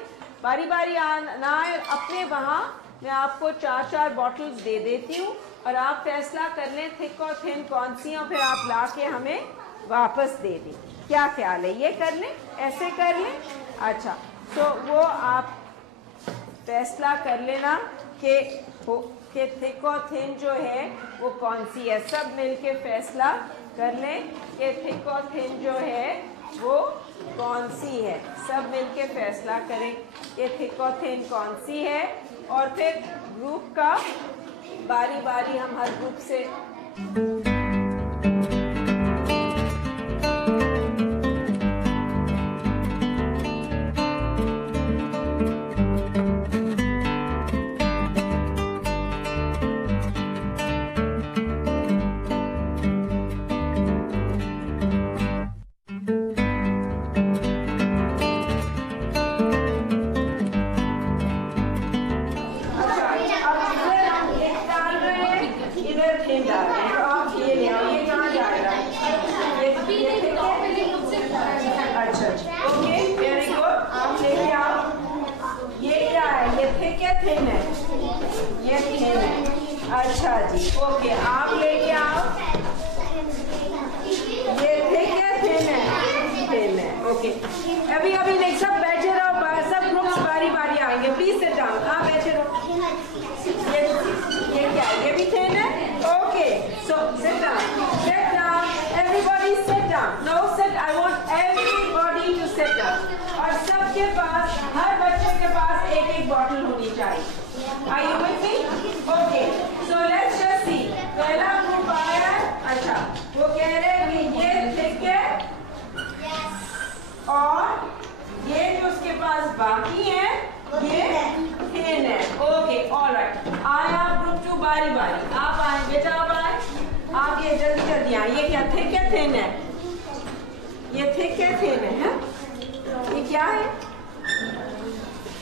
ना आए, अपने वहाँ मैं आपको 4-4 बॉटल्स दे देती हूँ और आप फैसला कर लें थिक और थिन कौन सी हैं, फिर आप ला के हमें वापस दे दें। क्या ख्याल है, ये कर लें, ऐसे कर लें? अच्छा, तो वो आप फैसला कर लेना कि थिक और थिन जो है वो कौन सी है। सब मिलके फैसला कर लें कि थिक और थिन जो है वो कौन सी है। सब मिलके फैसला करें कि थिक और थिन कौन सी है और फिर ग्रुप का बारी बारी हम हर ग्रुप से अच्छा जी, ओके, आप लेके आओ। ये थिन है, ओके। अभी नहीं, सब बैठे रहो, सब ग्रुप्स बारी बारी आएंगे। प्लीज सिट डाउन, आप बैठे रहो। ये क्या है, ये भी थिन है, okay. So sit down, everybody sit down. No sit, I want everybody to sit down. और सबके पास, हर बच्चे के पास एक बॉटल होनी चाहिए। Are you with me? Okay. So let's just see. पहला ग्रुप आया, अच्छा, वो कह रहे हैं कि ये थिक है और ये जो उसके पास बाकी है ये थिन है। Okay, alright. आए आप ग्रुप 2 बारी बारी, आप आए बेटा, आप आए, आप ये जल्दी आए। ये क्या थिक है, थिन है? ये थिक है, थिन है? ये क्या है?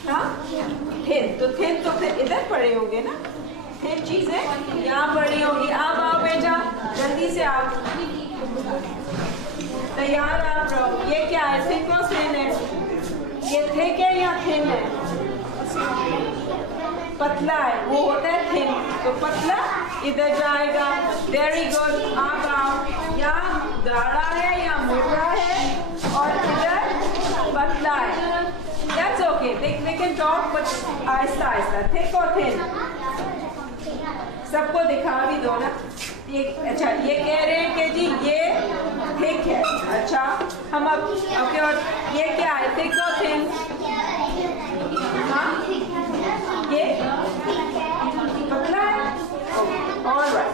हाँ, थिन। तो थिन तो फिर इधर पड़े होंगे ना, थिन चीजें यहाँ पड़ी होगी। आप आओ बेटा, जल्दी से आप तैयार आप रहो। ये क्या है, थिक और थिन है? ये थिक है या थिन है? पतला है, वो होता है थिन, तो पतला इधर जाएगा। वेरी गुड, आप आओ। या गाढ़ा है या मोटा है और इधर पतला है। That's okay. They can talk, but Aahista Aahista. Thick और थिन सबको दिखा भी दो ना। ये अच्छा, ये कह रहे हैं कि जी ये थिक है। अच्छा, हम अब ओके, और ये क्या है, थिक और थिन? हाँ, ये पतला है। ऑलराइट,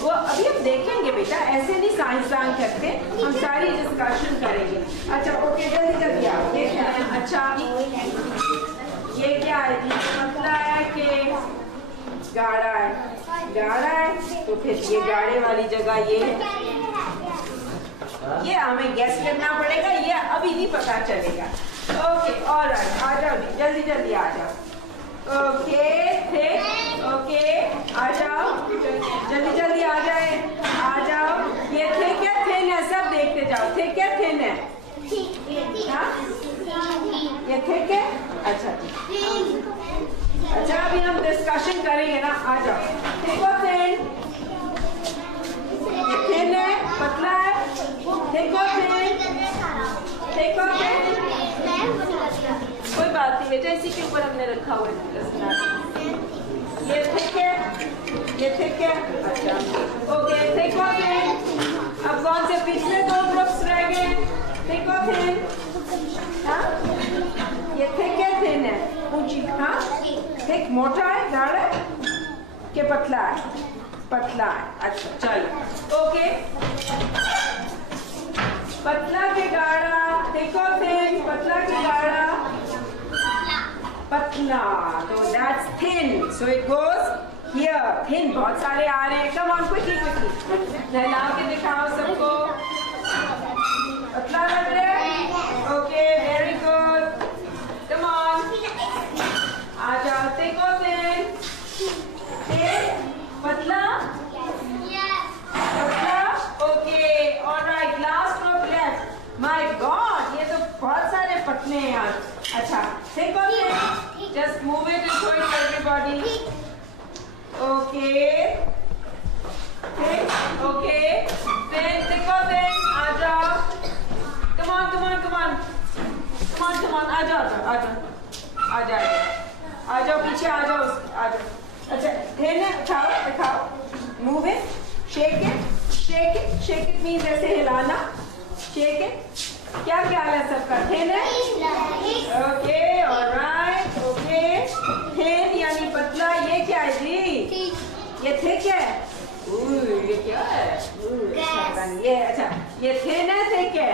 वो अभी हम देखेंगे बेटा, ऐसे नहीं साइंसदान करते, हम सारी डिस्कशन करेंगे। अच्छा, ओके, जल्दी आओ। ये क्या है? अच्छा, ये क्या है जी, पतला है कि गाढ़ा है? गाढ़ा है, तो फिर ये गाढ़े वाली जगह ये है। ये हमें गैस करना पड़ेगा, ये अभी नहीं पता चलेगा। ओके, ऑलराइट, आ जाओ जल्दी आ जाओ। ओके, थिक, ओके, आ जाओ, जल्दी आ जाओ। ये थिक है, थिन है? सब देखते जाओ। थिक है, थिन है? हाँ, ये थिक है। अच्छा, अभी हम डिस्कशन करेंगे ना, आ जाओ। थिक और थिन? ये थिन है, पतला है? थिक और थिन? थिक और थिन? कोई बात नहीं बेटा, इसी के ऊपर हमने रखा हुआ है। ये थिक है, अच्छा, ओके। थिक और थिन? अब कौन से पिछले 2 ग्रुप्स रह गए? थिक और थिन? हाँ, ये थिक है, थिन है? पूछी। हाँ, थिक मोटा है, गाढ़ा है कि पतला है? पतला है। अच्छा, चलो, ओके। पतला के गाढ़ा, थिक और थिन? पतला के गाढ़ा, पतला, तो that's thin, so it goes here. Thin, बहुत सारे आ रहे हैं। Come on, quickly, नहला के दिखाओ सबको। पतला लग रहा है? Okay, very good. Come on, आ जाओ। थिक और थिन? थिन, पतला अपने यहाँ. अच्छा, thick or thin? Just move it and show it to everybody. Okay. Thick. Okay. Then thick or thin? आ जाओ. Come on, come on, come on. Come on, come on. आ जाओ, आ जाओ, आ जाओ. आ जाओ पीछे, आ जाओ, आ जाओ. अच्छा, thin है, उठाओ, दिखाओ. Move it. Shake it. Shake it. Shake it means ऐसे हिलाना. Shake it. क्या ख्याल है सबका? thin है? Okay, alright, okay. thin यानी पतला. ये क्या है जी? ये thick है. ये क्या है? पता नहीं. ये अच्छा, ये thin है, thick है?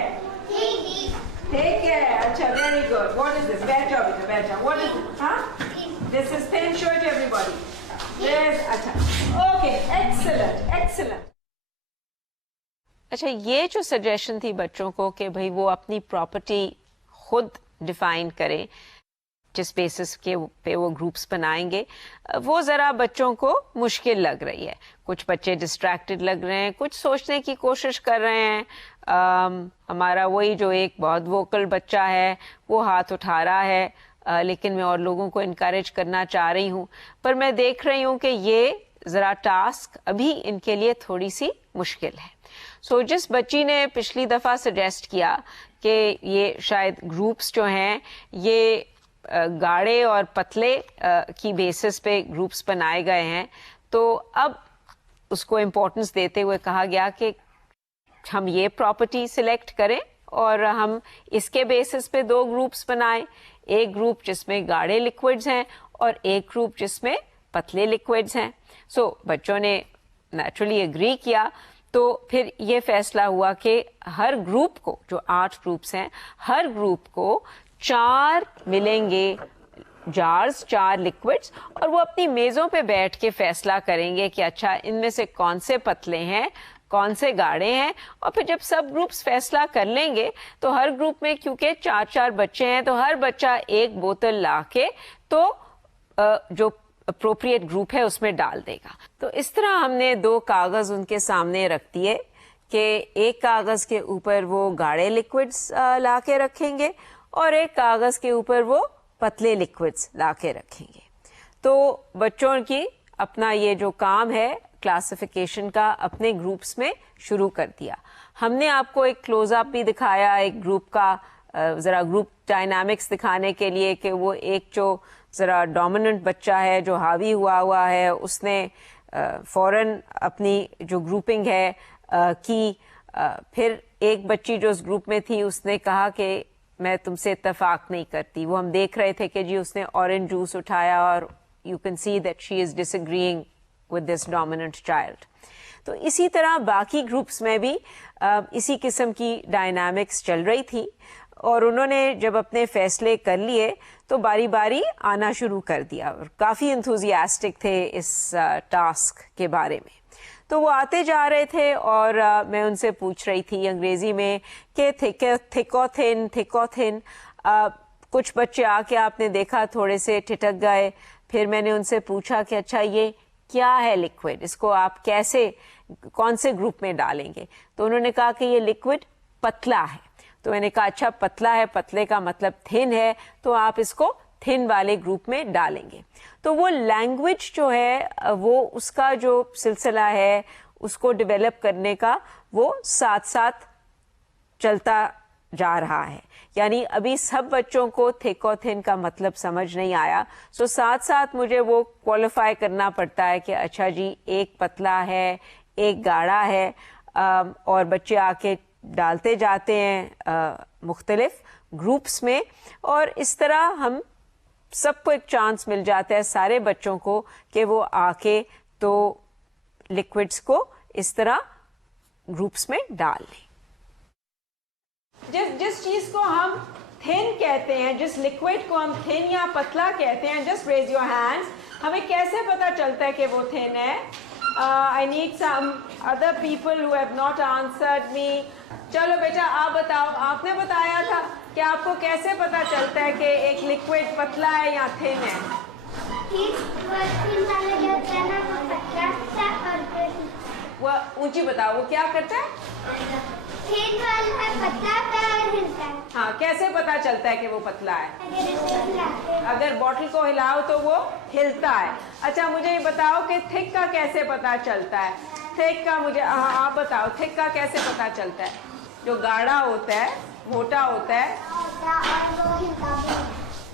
thick है. अच्छा, very good. What is this? बैठ जाओ बेटा, बैठ जाओ. What is it? हाँ? This is thin. Show it to everybody. Yes. अच्छा. Okay. Excellent. Excellent. अच्छा, ये जो सजेशन थी बच्चों को कि भाई वो अपनी प्रॉपर्टी खुद डिफाइन करें, जिस बेसिस के पे वो ग्रुप्स बनाएंगे, वो ज़रा बच्चों को मुश्किल लग रही है. कुछ बच्चे डिस्ट्रैक्टेड लग रहे हैं, कुछ सोचने की कोशिश कर रहे हैं. हमारा वही जो एक बहुत वोकल बच्चा है वो हाथ उठा रहा है, लेकिन मैं और लोगों को इनकरेज करना चाह रही हूँ. पर मैं देख रही हूँ कि ये ज़रा टास्क अभी इनके लिए थोड़ी सी मुश्किल है. सो जिस बच्ची ने पिछली दफ़ा सजेस्ट किया कि ये शायद ग्रुप्स जो हैं ये गाढ़े और पतले की बेसिस पे ग्रुप्स बनाए गए हैं, तो अब उसको इम्पोर्टेंस देते हुए कहा गया कि हम ये प्रॉपर्टी सिलेक्ट करें और हम इसके बेसिस पे दो ग्रुप्स बनाएं. एक ग्रुप जिसमें गाढ़े लिक्विड्स हैं और एक ग्रुप जिसमें पतले लिक्विड्स हैं. सो बच्चों ने नेचुरली एग्री किया. तो फिर ये फैसला हुआ कि हर ग्रुप को, जो 8 ग्रुप्स हैं, हर ग्रुप को 4 मिलेंगे जार्स, 4 लिक्विड्स, और वो अपनी मेज़ों पे बैठ के फैसला करेंगे कि अच्छा इनमें से कौन से पतले हैं, कौन से गाढ़े हैं. और फिर जब सब ग्रुप्स फैसला कर लेंगे तो हर ग्रुप में क्योंकि 4-4 बच्चे हैं तो हर बच्चा एक बोतल लाके तो जो अप्रोप्रिएट ग्रुप है उसमें डाल देगा. तो इस तरह हमने 2 कागज उनके सामने रख दिए कि एक कागज के ऊपर वो गाढ़े लिक्विड्स ला के रखेंगे और एक कागज के ऊपर वो पतले लिक्विड्स ला के रखेंगे. तो बच्चों की अपना ये जो काम है क्लासिफिकेशन का अपने ग्रुप्स में शुरू कर दिया. हमने आपको एक क्लोजअप भी दिखाया एक ग्रुप का, ज़रा ग्रुप डायनामिक्स दिखाने के लिए कि वो एक जो ज़रा डोमिनेंट बच्चा है जो हावी हुआ है उसने फ़ौरन अपनी जो ग्रुपिंग है की. फिर एक बच्ची जो उस ग्रुप में थी उसने कहा कि मैं तुमसे इत्तेफाक नहीं करती. वो हम देख रहे थे कि जी उसने ऑरेंज जूस उठाया और you can see that she is disagreeing with this dominant child. तो इसी तरह बाकी ग्रुप्स में भी इसी किस्म की डायनामिक्स चल रही थी और उन्होंने जब अपने फैसले कर लिए तो बारी बारी आना शुरू कर दिया और काफ़ी एंथुजियास्टिक थे इस टास्क के बारे में. तो वो आते जा रहे थे और मैं उनसे पूछ रही थी अंग्रेज़ी में कि थिक और थिन. कुछ बच्चे आके आपने देखा थोड़े से ठिठक गए. फिर मैंने उनसे पूछा कि अच्छा ये क्या है लिक्विड, इसको आप कैसे कौन से ग्रुप में डालेंगे. तो उन्होंने कहा कि ये लिक्विड पतला है. तो मैंने कहा अच्छा पतला है, पतले का मतलब थिन है, तो आप इसको थिन वाले ग्रुप में डालेंगे. तो वो लैंग्वेज जो है वो उसका जो सिलसिला है उसको डेवलप करने का वो साथ साथ चलता जा रहा है. यानी अभी सब बच्चों को थिक और थिन का मतलब समझ नहीं आया. सो साथ साथ मुझे वो क्वालिफाई करना पड़ता है कि अच्छा जी एक पतला है, एक गाढ़ा है, और बच्चे आके डालते जाते हैं मुख्तलिफ ग्रुप्स में और इस तरह हम सबको एक चांस मिल जाता है सारे बच्चों को कि वो आके तो लिक्विड्स को इस तरह ग्रुप्स में डाल लें. जिस चीज को हम थिन कहते हैं, जिस लिक्विड को हम थिन या पतला कहते हैं, जस्ट रेज योर हैंड्स. हमें कैसे पता चलता है कि वो थिन है? I need some other people who have not answered me. चलो बेटा आप बताओ, आपने बताया था कि आपको कैसे पता चलता है कि एक लिक्विड पतला है या थिन है? वो ऊंची बताओ, वो क्या करता है? थिन वाला पतला होता है और चलता है। हाँ, कैसे पता चलता है कि वो पतला है? अगर इसे हिलाते हैं अगर बॉटल को हिलाओ तो वो हिलता है। अच्छा, मुझे ये बताओ कि थिक का कैसे पता चलता है? थिक का मुझे आप बताओ, थिक का कैसे पता चलता है? जो गाढ़ा होता है, मोटा होता है, और वो हिलता भी है,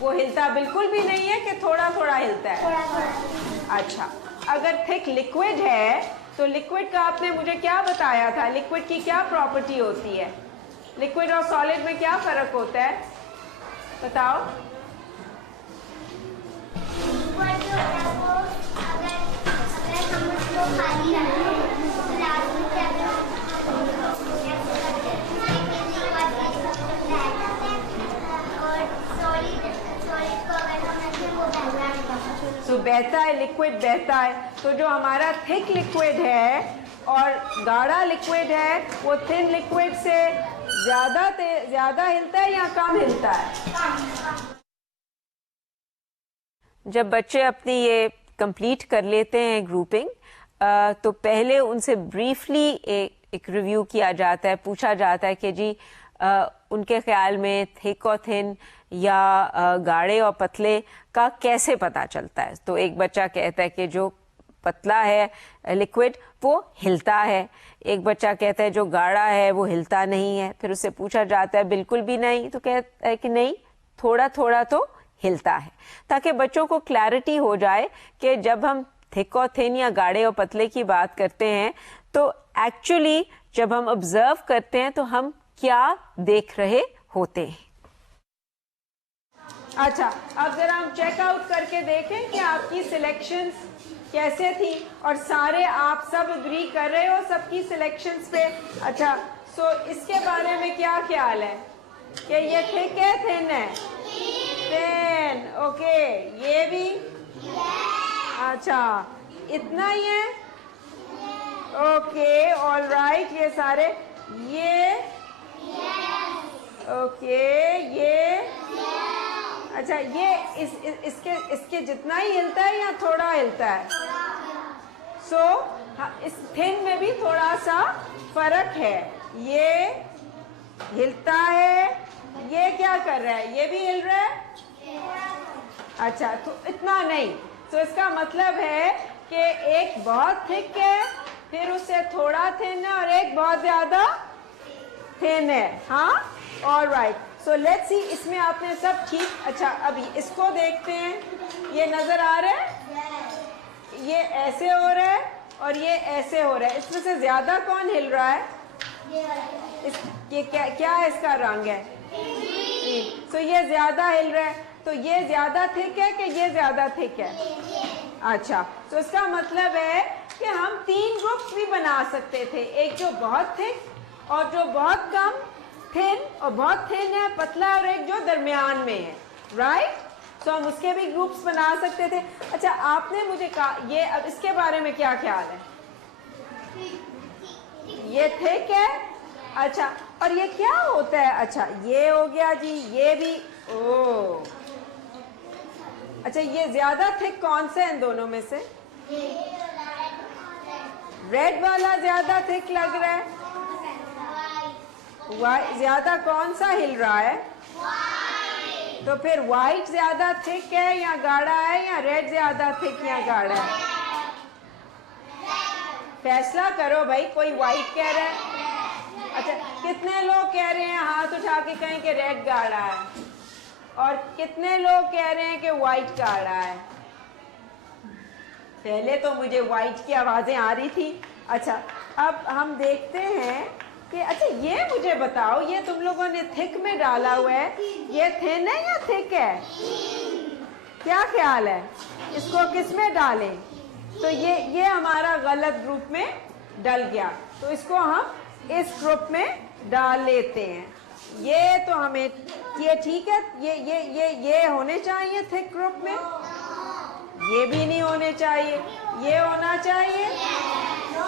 वो हिलता बिल्कुल भी नहीं है कि थोड़ा थोड़ा हिलता है? थोड़ा थोड़ा। अच्छा, अगर थिक लिक्विड है तो लिक्विड का आपने मुझे क्या बताया था? लिक्विड की क्या प्रॉपर्टी होती है? लिक्विड और सॉलिड में क्या फर्क होता है, बताओ? लिक्विड जो होता है वो अगर हम उसको खाली रखें तो ग्लास में क्या और सॉलिड को अगर हम रखें वो बहता है। सो बहता है, लिक्विड बहता है। तो जो हमारा थिक लिक्विड है और गाढ़ा लिक्विड है, वो थिन लिक्विड से ज्यादा हिलता है या कम हिलता है? जब बच्चे अपनी ये कंप्लीट कर लेते हैं ग्रुपिंग, तो पहले उनसे ब्रीफली एक रिव्यू किया जाता है, पूछा जाता है कि जी उनके ख्याल में थिक और थिन या गाढ़े और पतले का कैसे पता चलता है। तो एक बच्चा कहता है कि जो पतला है लिक्विड वो हिलता है, एक बच्चा कहता है जो गाढ़ा है वो हिलता नहीं है। फिर उससे पूछा जाता है बिल्कुल भी नहीं, तो कहता है कि नहीं, थोड़ा थोड़ा तो हिलता है, ताकि बच्चों को क्लैरिटी हो जाए कि जब हम थिक और थिन या गाढ़े और पतले की बात करते हैं तो एक्चुअली जब हम ऑब्जर्व करते हैं तो हम क्या देख रहे होते हैं। अच्छा, अब जरा हम चेकआउट करके देखें कि आपकी सिलेक्शंस कैसे थी और सारे आप सब एग्री कर रहे हो सबकी सिलेक्शंस पे। अच्छा, सो इसके बारे में क्या ख्याल है कि ये थिक है थिन है? Thin, okay. ये भी? अच्छा, इतना ही है? Okay, all right. ये सारे ये ओके, ये अच्छा, ये इसके जितना ही हिलता है या थोड़ा हिलता है? सो इस थिन में भी थोड़ा सा फर्क है, ये हिलता है, ये क्या कर रहा है? ये भी हिल रहा है। अच्छा, तो इतना नहीं। तो इसका मतलब है कि एक बहुत थिक है, फिर उससे थोड़ा थिन है और एक बहुत ज्यादा थिन है। हाँ, all right. So let's see, इसमें आपने सब ठीक। अच्छा, अभी इसको देखते हैं, ये नजर आ रहा है, ये ऐसे हो रहा है और ये ऐसे हो रहा है। इसमें से ज्यादा कौन हिल रहा है? ये क्या इसका रंग है? सो ये ज्यादा हिल रहा है। तो ये ज्यादा थिक है कि ये ज्यादा थिक है? अच्छा, तो इसका मतलब है कि हम 3 ग्रुप्स भी बना सकते थे, एक जो बहुत थिक और जो बहुत कम थिन और बहुत थिन है पतला, और एक जो दरमियान में है, राइट? तो हम उसके भी ग्रुप्स बना सकते थे। अच्छा, आपने मुझे कहा ये, अब इसके बारे में क्या ख्याल है? ये थिक है। अच्छा, और ये क्या होता है? अच्छा, ये हो गया जी, ये भी। ओ अच्छा, ये ज्यादा थिक कौन सा है इन दोनों में से? रेड वाला ज्यादा थिक लग रहा है। ज्यादा कौन सा हिल रहा है? तो फिर व्हाइट ज्यादा थिक है या गाढ़ा है, या रेड ज्यादा थिक या गाढ़ा है? फैसला करो भाई, कोई व्हाइट कह रहा है। अच्छा, कितने लोग कह रहे हैं हाथ उठा के कहें कि रेड गाढ़ा है, और कितने लोग कह रहे हैं कि व्हाइट गाढ़ा है? पहले तो मुझे व्हाइट की आवाजें आ रही थी। अच्छा, अब हम देखते हैं कि अच्छा, ये मुझे बताओ, ये तुम लोगों ने थिक में डाला हुआ है, ये थिन है या थिक है? क्या ख्याल है? इसको किस में डालें? तो ये हमारा गलत ग्रुप में डल गया, तो इसको हम इस ग्रुप में डाल लेते हैं। ये तो हमें ये ठीक है, ये होने चाहिए थिक ग्रुप में, ये भी नहीं होने चाहिए, ये होना चाहिए,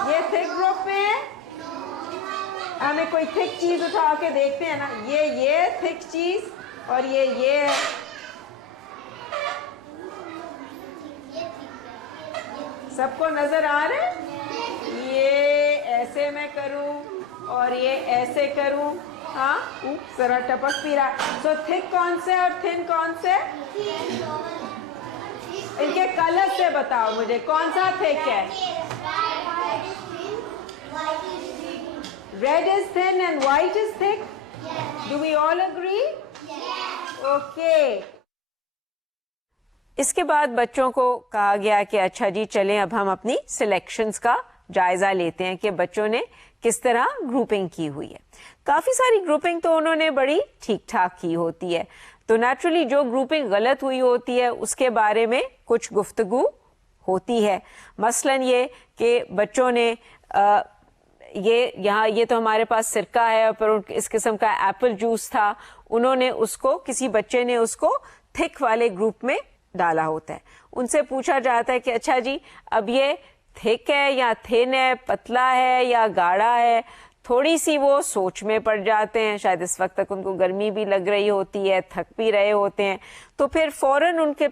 ये थिक ग्रुप में है। हमें कोई थिक चीज उठा के देखते हैं ना, ये थिक चीज और ये है। सबको नजर आ रहा है? ये ऐसे मैं करूं और ये ऐसे करूं, हाँ जरा टपक भी रहा। सो थिक कौन से और थिन कौन से? इनके कलर से बताओ मुझे कौन सा थिक है? Red is thin and white is thick. Do we all agree? Okay. इसके बाद बच्चों को कहा गया कि अच्छा जी चलें अब हम अपनी सिलेक्शंस का जायजा लेते हैं कि बच्चों ने किस तरह ग्रुपिंग की हुई है। काफी सारी ग्रुपिंग तो उन्होंने बड़ी ठीक ठाक की होती है, तो नेचुरली जो ग्रुपिंग गलत हुई होती है उसके बारे में कुछ गुफ्तगू होती है। मसलन ये कि बच्चों ने ये तो हमारे पास सिरका है पर इस किस्म का एप्पल जूस था, उन्होंने उसको किसी बच्चे ने उसको थिक वाले ग्रुप में डाला होता है। उनसे पूछा जाता है कि अच्छा जी अब ये थिक है या थिन है, पतला है या गाढ़ा है। थोड़ी सी वो सोच में पड़ जाते हैं, शायद इस वक्त तक उनको गर्मी भी लग रही होती है, थक भी रहे होते हैं, तो फिर फौरन उनके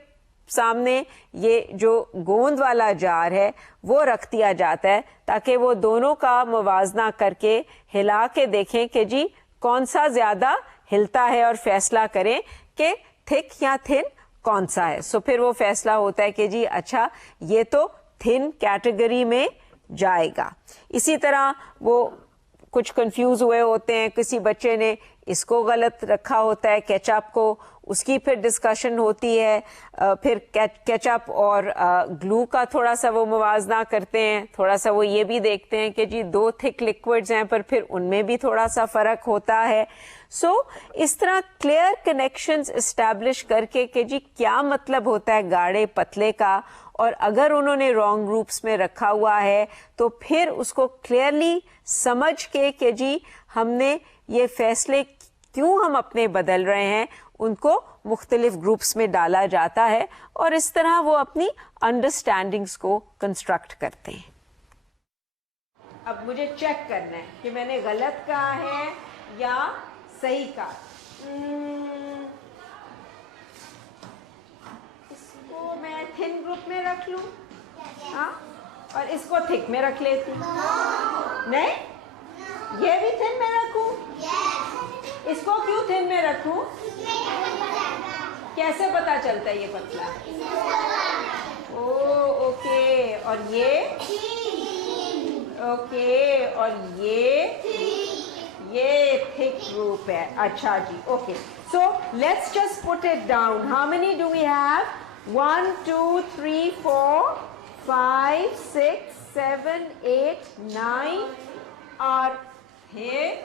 सामने ये जो गोंद वाला जार है वो रख दिया जाता है ताकि वो दोनों का मुवाजना करके हिला के देखें कि जी कौन सा ज्यादा हिलता है और फैसला करें कि थिक या थिन कौन सा है। सो फिर वो फैसला होता है कि जी अच्छा ये तो थिन कैटेगरी में जाएगा। इसी तरह वो कुछ कंफ्यूज हुए होते हैं, किसी बच्चे ने इसको गलत रखा होता है केचप को, उसकी फिर डिस्कशन होती है। फिर केचप और ग्लू का थोड़ा सा वो मुवाजना करते हैं, थोड़ा सा वो ये भी देखते हैं कि जी दो थिक लिक्विड्स हैं पर फिर उनमें भी थोड़ा सा फर्क होता है। सो इस तरह क्लियर कनेक्शंस एस्टैब्लिश करके कि जी क्या मतलब होता है गाढ़े पतले का, और अगर उन्होंने रॉन्ग ग्रुप्स में रखा हुआ है तो फिर उसको क्लियरली समझ के कि जी हमने ये फैसले क्यों हम अपने बदल रहे हैं, उनको मुख्तलिफ ग्रुप्स में डाला जाता है और इस तरह वो अपनी अंडरस्टैंडिंग्स को कंस्ट्रक्ट करते हैं। अब मुझे चेक करना है कि मैंने गलत कहा है या सही कहा। इसको मैं थिन ग्रुप में रख लूं, हाँ, और इसको थिक में रख लेती हूँ। नहीं, ये भी थिन में रखूं? इसको क्यों थिन में रखूं? कैसे पता चलता है ये पतला है? ओके, और ये ओके, और ये थिक ग्रुप है। अच्छा जी, okay. So let's just put it down. How many do we have? 1 2 3 4 5 6 7 8 9 are thick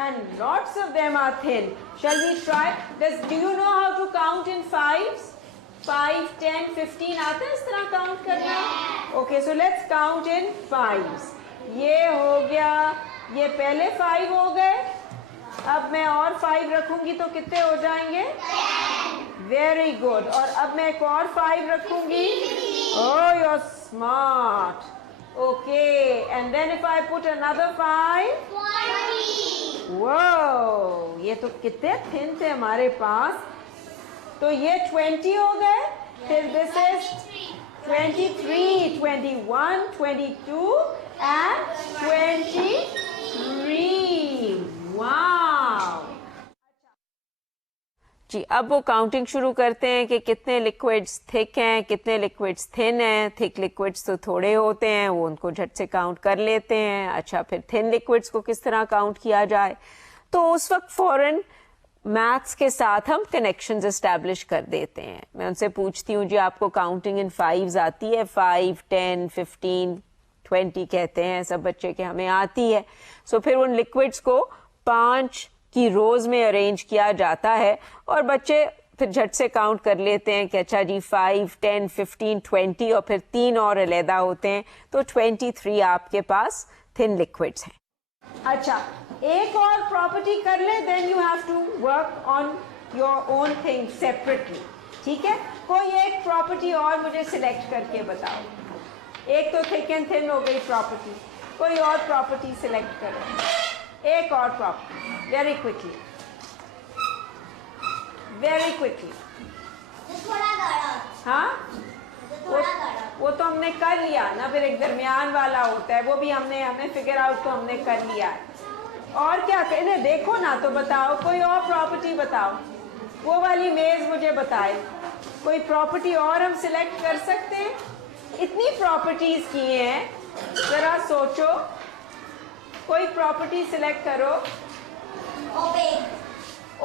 and lots of them are thin. Shall we try? Do you know how to count in fives? 5 10 15 आता है इस तरह count करना? Okay, so let's count in fives. ये हो गया, ये पहले 5 हो गए, अब मैं और 5 रखूंगी तो कितने हो जाएंगे? Very good. और अब मैं एक और 5 रखूंगी। Oh, you're smart. Okay, and then if I put another 5, wow, ये तो कितने थिन थे हमारे पास। तो ये 20 हो गए, फिर दिस इज 23, 21, 22 and 23. वाव जी। अब वो काउंटिंग शुरू करते हैं कि कितने लिक्विड्स थिक हैं, कितने लिक्विड्स थिन हैं। थिक लिक्विड्स तो थोड़े होते हैं, वो उनको झट से काउंट कर लेते हैं। अच्छा, फिर थिन लिक्विड्स को किस तरह काउंट किया जाए? तो उस वक्त फौरन मैथ्स के साथ हम कनेक्शंस एस्टैब्लिश कर देते हैं। मैं उनसे पूछती हूँ जी आपको काउंटिंग इन फाइव्स आती है? 5 10 15 20 कहते हैं सब बच्चे के हमें आती है। सो फिर उन लिक्विड्स को 5 की रोज में अरेंज किया जाता है और बच्चे फिर झट से काउंट कर लेते हैं कि अच्छा जी 5 10 15 20 और फिर 3 और अलहदा होते हैं, तो 23 आपके पास थिन लिक्विड्स हैं। अच्छा, एक और प्रॉपर्टी कर ले, then you have to work on your own thing separately. ठीक है, कोई एक प्रॉपर्टी और मुझे सिलेक्ट करके बताओ। एक तो थिक एंड थिन हो गई प्रॉपर्टी, कोई और प्रॉपर्टी सिलेक्ट करो। एक और property, very quickly, very quickly. हाँ, वो तो हमने कर लिया ना, फिर एक दरमियान वाला होता है, वो भी हमने फिगर आउट तो हमने कर लिया। और क्या कहने, देखो ना तो बताओ, कोई और प्रॉपर्टी बताओ, वो वाली मेज मुझे बताए, कोई प्रॉपर्टी और हम सिलेक्ट कर सकते हैं? इतनी प्रॉपर्टीज की हैं, जरा सोचो, कोई प्रॉपर्टी सिलेक्ट करो।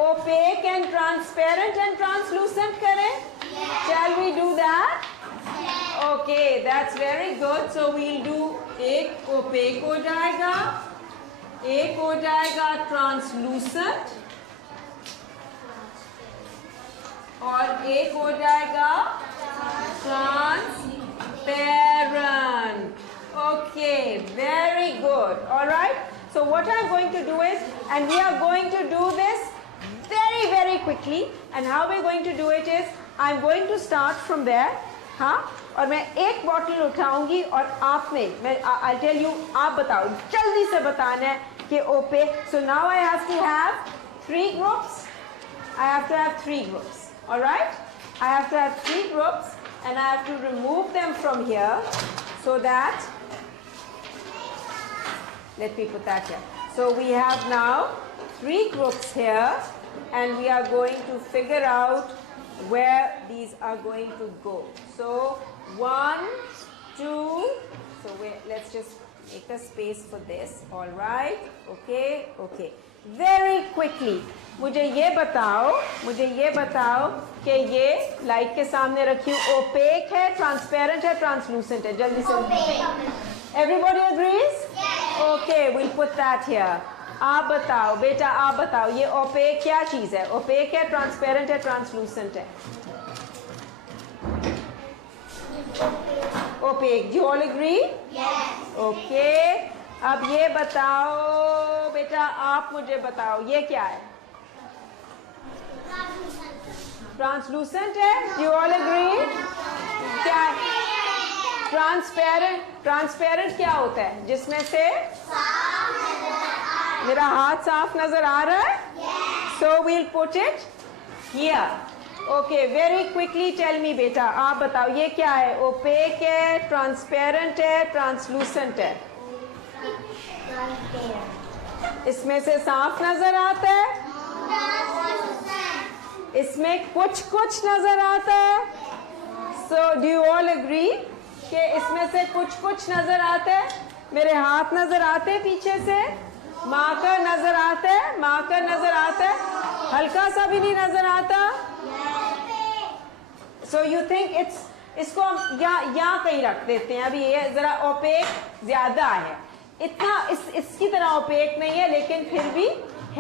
Opaque and transparent and translucent करें? Shall we do that? Okay, that's very good. So we'll do, एक ओपेक हो जाएगा, एक हो जाएगा ट्रांसलूसेंट, और एक हो जाएगा transparent. Okay, very good. All right. So what I'm going to do is, and we are going to do this very quickly. And how we're going to do it is, I'm going to start from there. हाँ, और मैं एक bottle उठाऊंगी और आपने, मैं I'll tell you, आप बताओ, जल्दी से बताना है कि OPEC. So now I have to have 3 groups. I have to have 3 groups. All right. I have to have 3 groups, and I have to remove them from here, so that, let me put that here. So we have now 3 groups here, and we are going to figure out where these are going to go. So 1, 2, so let's just make a space for this. All right. Okay. Very quickly, मुझे ये बताओ कि ये light के सामने रखी हूँ, OPEC है, ट्रांसपेरेंट है, ट्रांसलूसेंट है? जल्दी से. Everybody agrees? Yes. Okay, we'll put that here. आप बताओ बेटा, आप बताओ, ये ओपेक क्या चीज़ है? ओपेक है, ट्रांसपेरेंट है, ट्रांसलूसेंट है? OPEC. Do you all agree? Yes. Okay. अब ये बताओ बेटा, आप मुझे बताओ, ये क्या है? ट्रांसलूसेंट है. Do you all agree? क्या है? ट्रांसपेरेंट क्या होता है? जिसमें से मेरा हाथ साफ नजर आ रहा है? So we'll put it here. Okay, very quickly tell me बेटा, आप बताओ, ये क्या है? ओपेक है, ट्रांसपेरेंट है, ट्रांसलूसेंट है? इसमें से साफ नजर आता है? इसमें कुछ नजर आता है? So do you all agree कि इसमें से कुछ नजर आता है? मेरे हाथ नजर आते हैं पीछे से, मार्कर नजर आता है, हल्का सा भी नहीं नजर आता. So you think इसको हम यहाँ कहीं रख देते हैं. अभी ये जरा ओपेक ज्यादा है, इतना इसकी तरह ओपेक नहीं है, लेकिन फिर भी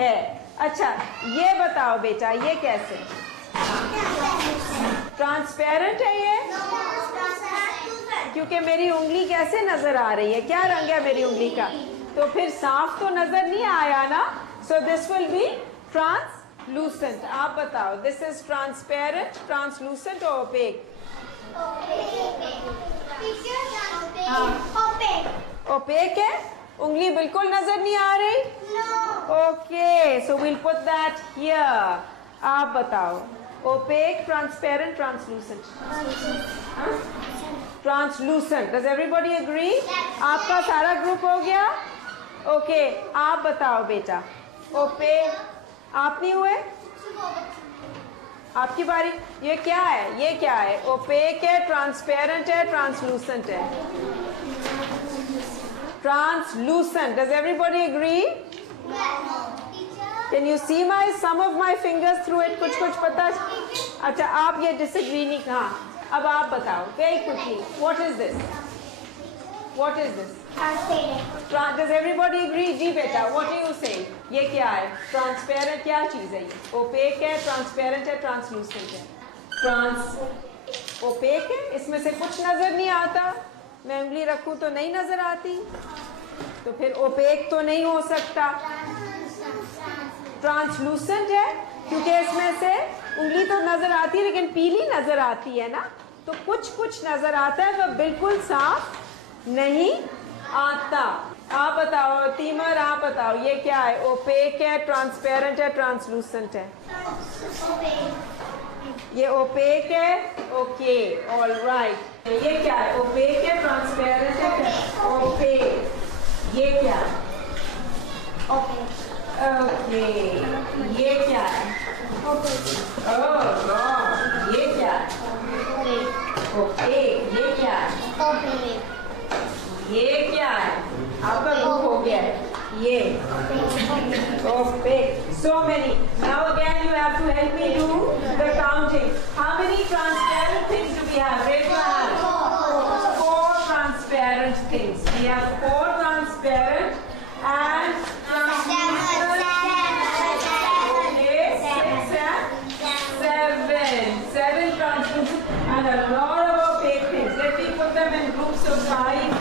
है. अच्छा, ये बताओ बेटा, ये कैसे? ट्रांसपेरेंट है ये? क्योंकि मेरी उंगली कैसे नजर आ रही है, क्या रंग है मेरी उंगली का? तो फिर साफ तो नजर नहीं आया ना. So this will be translucent. आप बताओ, दिस इज ट्रांसपेरेंट, ट्रांसलूसेंट और ओपेक? ओपेक है. उंगली बिल्कुल नजर नहीं आ रही? Okay, so we'll put that here. आप बताओ, opaque, transparent, translucent? Translucent. Does everybody agree? आपका सारा ग्रुप हो गया? ओके, आप बताओ बेटा, ओपेक. आप नहीं हुए? आपकी बारी. ये क्या है? ओपेक है, ट्रांसपेरेंट है, ट्रांसलूसेंट है? Translucent. Does everybody agree? Can you see some of my fingers through it? कुछ पता? अच्छा, आप ये disagree नहीं. हाँ, अब आप बताओ very quickly. What is this? Transparent. Does everybody agree? जी बेटा, what do you say? ये क्या है? Transparent क्या चीज़ है ये? Opaque है, transparent है, translucent है? Opaque है, इसमें से कुछ नजर नहीं आता. मैं उंगली रखूं तो नहीं नजर आती, तो फिर ओपेक तो नहीं हो सकता. ट्रांसलूसेंट है, क्योंकि इसमें से उंगली तो नजर आती है लेकिन पीली नजर आती है ना, तो कुछ नजर आता है, तो बिल्कुल साफ नहीं आता. आप बताओ तीमर, आप बताओ, ये क्या है? ओपेक है, ट्रांसपेरेंट है, ट्रांसलूसेंट है? ये ओपेक है. Okay, all right. ये क्या है? ओपेक है, ट्रांसपेरेंट है, ओपेक. ये क्या है? ओके, ये क्या है? ओह गॉड, ये क्या है? ओके, ये क्या है? ये क्या है? आपका ग्रुप हो गया है ये. Okay, so many. Now again you have to help me do the counting. How many transparent things do we have? Raise your hand. 4 transparent things. We have 4 transparent and okay, 6 and 7 translucent and a lot of opaque things. Let me put them in groups of 5.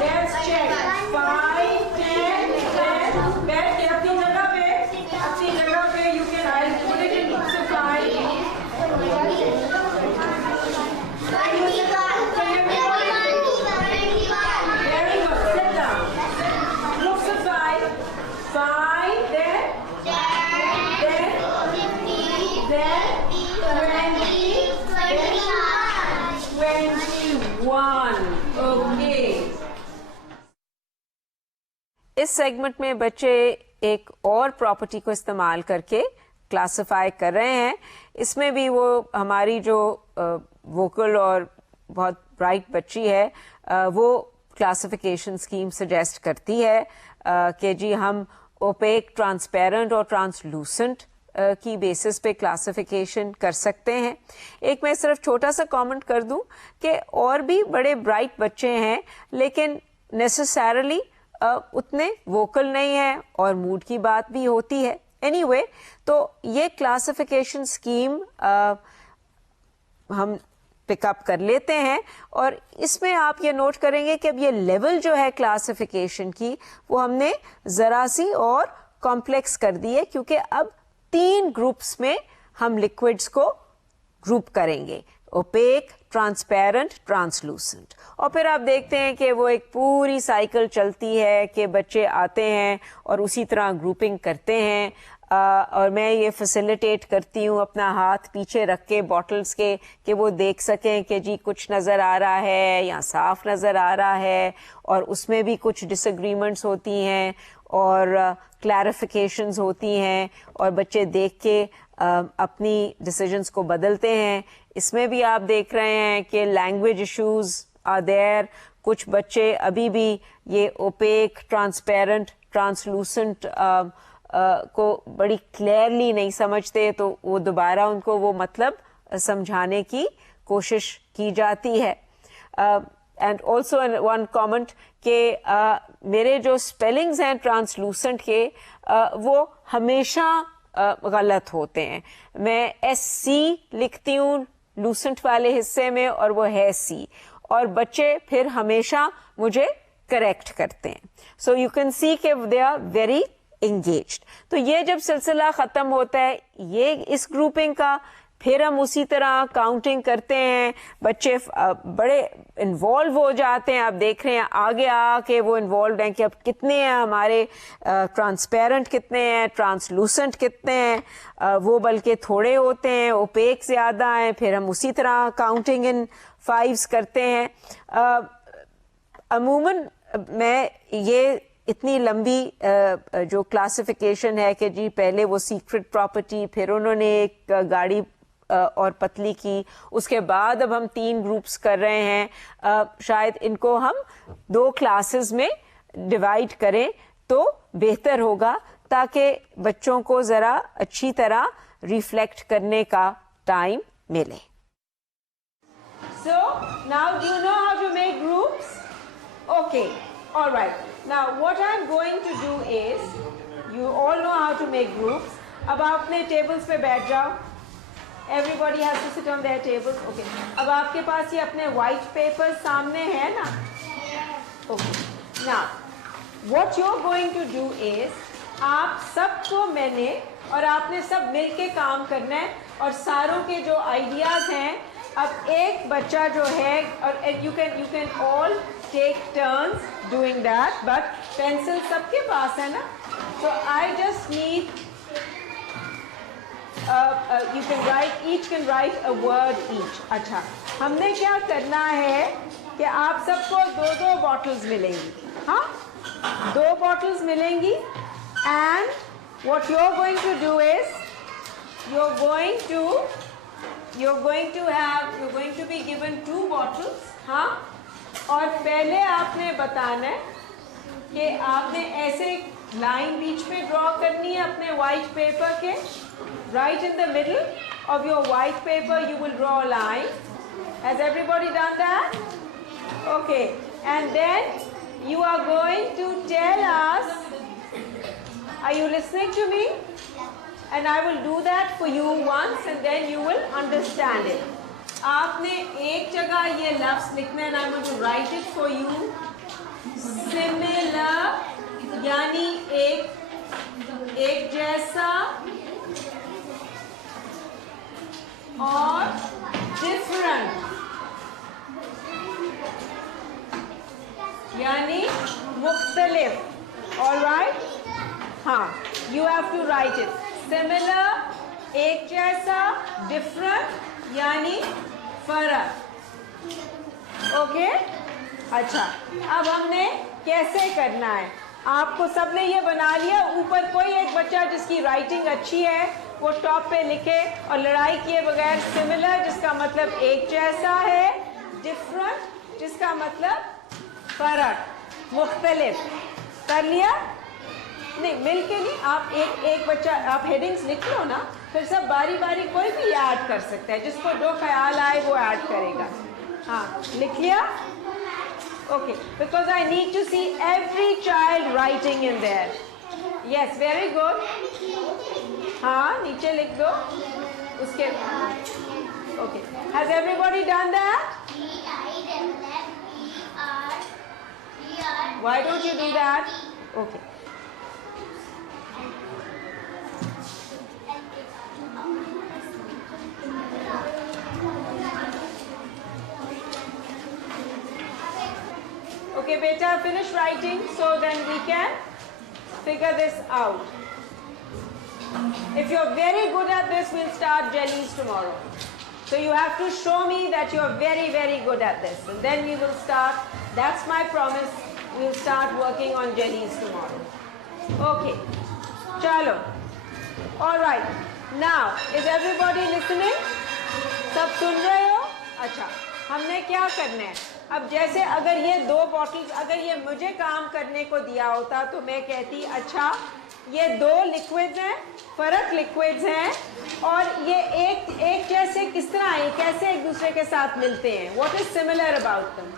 Let's check. 5, 10, 10. बैठ के अपनी जगह पे you can I'll put it in groups of 5. Very good. Sit down. Groups of 5. 5, then 20, 21. Okay. इस segment में बच्चे एक और प्रॉपर्टी को इस्तेमाल करके क्लासिफाई कर रहे हैं. इसमें भी वो हमारी जो वोकल और बहुत ब्राइट बच्ची है वो क्लासिफिकेशन स्कीम सजेस्ट करती है कि जी हम ओपेक, ट्रांसपेरेंट और ट्रांसलूसेंट की बेसिस पे क्लासिफिकेशन कर सकते हैं. एक मैं सिर्फ छोटा सा कमेंट कर दूं कि और भी बड़े ब्राइट बच्चे हैं लेकिन नेसेसरली उतने वोकल नहीं है और मूड की बात भी होती है. एनीवे, तो ये क्लासिफिकेशन स्कीम हम पिकअप कर लेते हैं और इसमें आप ये नोट करेंगे कि अब ये लेवल जो है क्लासिफिकेशन की वो हमने जरा सी और कॉम्प्लेक्स कर दी है क्योंकि अब 3 ग्रुप्स में हम लिक्विड्स को ग्रुप करेंगे, ओपेक, ट्रांसपेरेंट, ट्रांसलूसेंट. और फिर आप देखते हैं कि वो एक पूरी साइकिल चलती है कि बच्चे आते हैं और उसी तरह ग्रुपिंग करते हैं. और मैं ये फैसिलिटेट करती हूँ अपना हाथ पीछे रख के बॉटल्स के कि वो देख सकें कि जी कुछ नज़र आ रहा है या साफ नज़र आ रहा है और उसमें भी कुछ डिसएग्रीमेंट्स होती हैं और क्लैरिफिकेशंस होती हैं और बच्चे देख के अपनी डिसीजंस को बदलते हैं. इसमें भी आप देख रहे हैं कि लैंग्वेज इश्यूज आर देयर. कुछ बच्चे अभी भी ये ओपेक, ट्रांसपेरेंट, ट्रांसलूसेंट को बड़ी क्लियरली नहीं समझते तो वो दोबारा उनको वो मतलब समझाने की कोशिश की जाती है. एंड ऑल्सो वन कमेंट कि मेरे जो स्पेलिंग्स हैं ट्रांसलूसेंट के वो हमेशा गलत होते हैं. मैं SC लिखती हूँ लूसेंट वाले हिस्से में और वो है C और बच्चे फिर हमेशा मुझे करेक्ट करते हैं. सो यू कैन सी कि दे आर वेरी engaged. तो ये जब सिलसिला ख़त्म होता है ये इस ग्रुपिंग का, फिर हम उसी तरह काउंटिंग करते हैं. बच्चे बड़े इन्वॉल्व हो जाते हैं. आप देख रहे हैं आगे आके वो इन्वॉल्व हैं कि अब कितने हैं हमारे, ट्रांसपेरेंट कितने हैं, ट्रांसलूसेंट कितने हैं. वो बल्कि थोड़े होते हैं, ओपेक ज़्यादा हैं. फिर हम उसी तरह काउंटिंग इन 5s करते हैं. अमूमन मैं ये इतनी लंबी जो क्लासिफिकेशन है कि जी पहले वो सीक्रेट प्रॉपर्टी, फिर उन्होंने एक गाड़ी और पतली की, उसके बाद अब हम 3 ग्रुप्स कर रहे हैं. शायद इनको हम 2 क्लासेस में डिवाइड करें तो बेहतर होगा ताकि बच्चों को ज़रा अच्छी तरह रिफ्लेक्ट करने का टाइम मिले. So now do you know how to make groups? Okay, all right. Now what I'm going to do is, you all know how to make groups. अब आप अपने tables पे बैठ जाओ. Everybody has to sit on their tables. Okay. अब आपके पास ये अपने white papers सामने है ना? Okay. Now what you're going to do is, आप सबको मैंने और आपने सब मिल के काम करना है और सारों के जो आइडियाज हैं, अब एक बच्चा जो है, और you can all take turns doing that, but pencil सबके पास है ना? So I just need you can write, each can write a word each. अच्छा, हमने क्या करना है कि आप सबको 2-2 बॉटल्स मिलेंगी. हाँ, 2 bottles मिलेंगी and what you're going to do is you're going to be given 2 bottles. हाँ, और पहले आपने बताना है कि आपने ऐसे लाइन बीच में ड्रॉ करनी है अपने वाइट पेपर के. Right in the middle of your white paper you will draw a line. Has everybody done that? Okay, and then you are going to tell us, are you listening to me? And I will do that for you once and then you will understand it. आपने एक जगह ये लफ्ज़ लिखना है, and I'm going to write it for you. Similar यानी एक जैसा और different यानी मुख्तलिफ. All right? हाँ, you have to write it. Similar, एक जैसा, different यानी फर्क. ओके? अच्छा, अब हमने कैसे करना है? आपको सबने ये बना लिया. ऊपर कोई एक बच्चा जिसकी राइटिंग अच्छी है वो टॉप पे लिखे और लड़ाई किए बगैर सिमिलर जिसका मतलब एक जैसा है, डिफरेंट जिसका मतलब फर्क, मुख्तलिफ. कर लिया? नहीं, मिल के नहीं. आप एक बच्चा, आप हेडिंग्स लिख लो ना, फिर सब बारी बारी कोई भी ऐड कर सकता है. जिसको जो ख्याल आए वो ऐड करेगा. हाँ, लिख लिया? Okay, because I need to see every child writing in there. Yes, very good. हाँ, नीचे लिख दो उसके. Okay, has everybody done that? Why don't you do that? Okay. Okay, beta, finish writing so then we can figure this out. If you're very good at this, we'll start jellies tomorrow. So you have to show me that you're very, very good at this. And then we will start. That's my promise. We'll start working on jellies tomorrow. Okay. Chalo. All right. Now, is everybody listening? सब सुन रहे हो? अच्छा. हमने क्या करना है? अब जैसे अगर ये 2 बॉटल्स, अगर ये मुझे काम करने को दिया होता तो मैं कहती अच्छा ये 2 लिक्विड्स हैं, फर्क लिक्विड्स हैं, और ये एक जैसे किस तरह हैं, कैसे एक दूसरे के साथ मिलते हैं. What is similar about them?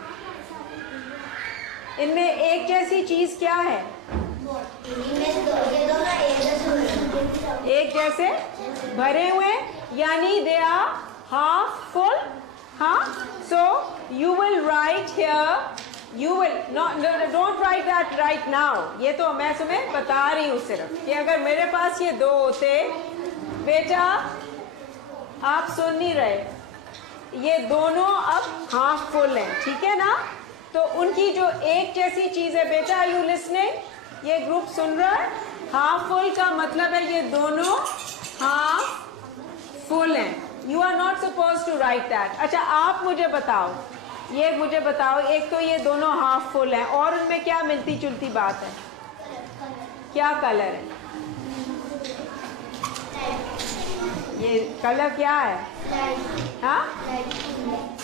इनमें एक जैसी चीज क्या है? एक जैसे भरे हुए, यानी दे आर हाफ फुल. हाँ, so you will write here, you will not, don't write that right now. ये तो मैं तुम्हें बता रही हूँ सिर्फ कि अगर मेरे पास ये 2 होते, बेटा आप सुन नहीं रहे, ये दोनों अब हाफ फुल हैं, ठीक है ना? तो उनकी जो एक जैसी चीज है, बेटा आर यू लिसनिंग? ये ग्रुप सुन रहा है? हाफ फुल का मतलब है ये दोनों हाफ फुल हैं. You are not suppose to write that. अच्छा, आप मुझे बताओ, ये मुझे बताओ, एक तो ये दोनों हाफ फुल हैं और उनमें क्या मिलती जुलती बात है? क्या कलर है? ये कलर क्या है? हाँ,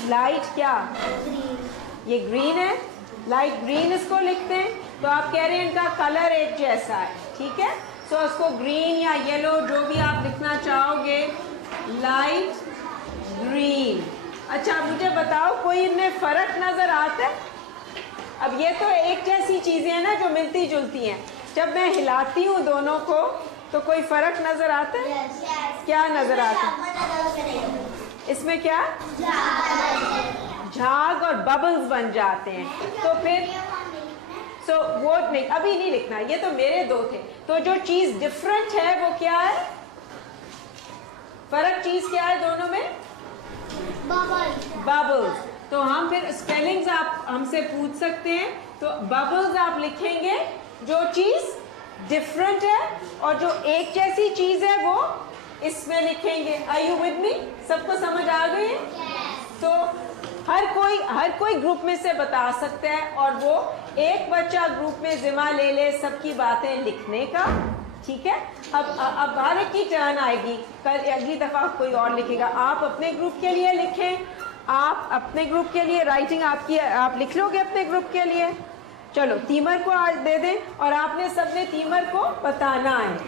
लाइट. क्या? ये ग्रीन है, लाइट ग्रीन इसको लिखते हैं. तो आप कह रहे हैं इनका कलर एक जैसा है, ठीक है? सो इसको ग्रीन या येलो जो भी आप लिखना चाहोगे, लाइट ग्रीन. अच्छा, मुझे बताओ कोई इनमें फर्क नजर आता है? अब ये तो एक जैसी चीजें हैं ना जो मिलती जुलती हैं. जब मैं हिलाती हूँ दोनों को तो कोई फर्क नजर आता है? क्या नजर आता है? इसमें क्या? झाग और बबल्स बन जाते हैं. तो फिर वो नहीं, अभी नहीं लिखना, ये तो मेरे 2 थे. तो जो चीज डिफरेंट है वो क्या है? फर्क चीज क्या है दोनों में? बबल्स. तो हम फिर स्पेलिंग्स आप हमसे पूछ सकते हैं. तो बबल्स आप लिखेंगे जो चीज डिफरेंट है, और जो एक जैसी चीज है वो इसमें लिखेंगे. Are you with me? सबको समझ आ गई है? तो हर कोई ग्रुप में से बता सकता है, और वो एक बच्चा ग्रुप में जिम्मा ले ले सबकी बातें लिखने का, ठीक है। अब हर एक की टर्न आएगी, कल अगली दफा कोई और लिखेगा। आप अपने ग्रुप के लिए लिखें, आप अपने ग्रुप के लिए राइटिंग आपकी आप लिख लोगे अपने ग्रुप के लिए। चलो तीमर को आज दे दें और आपने सबने तीमर को बताना है।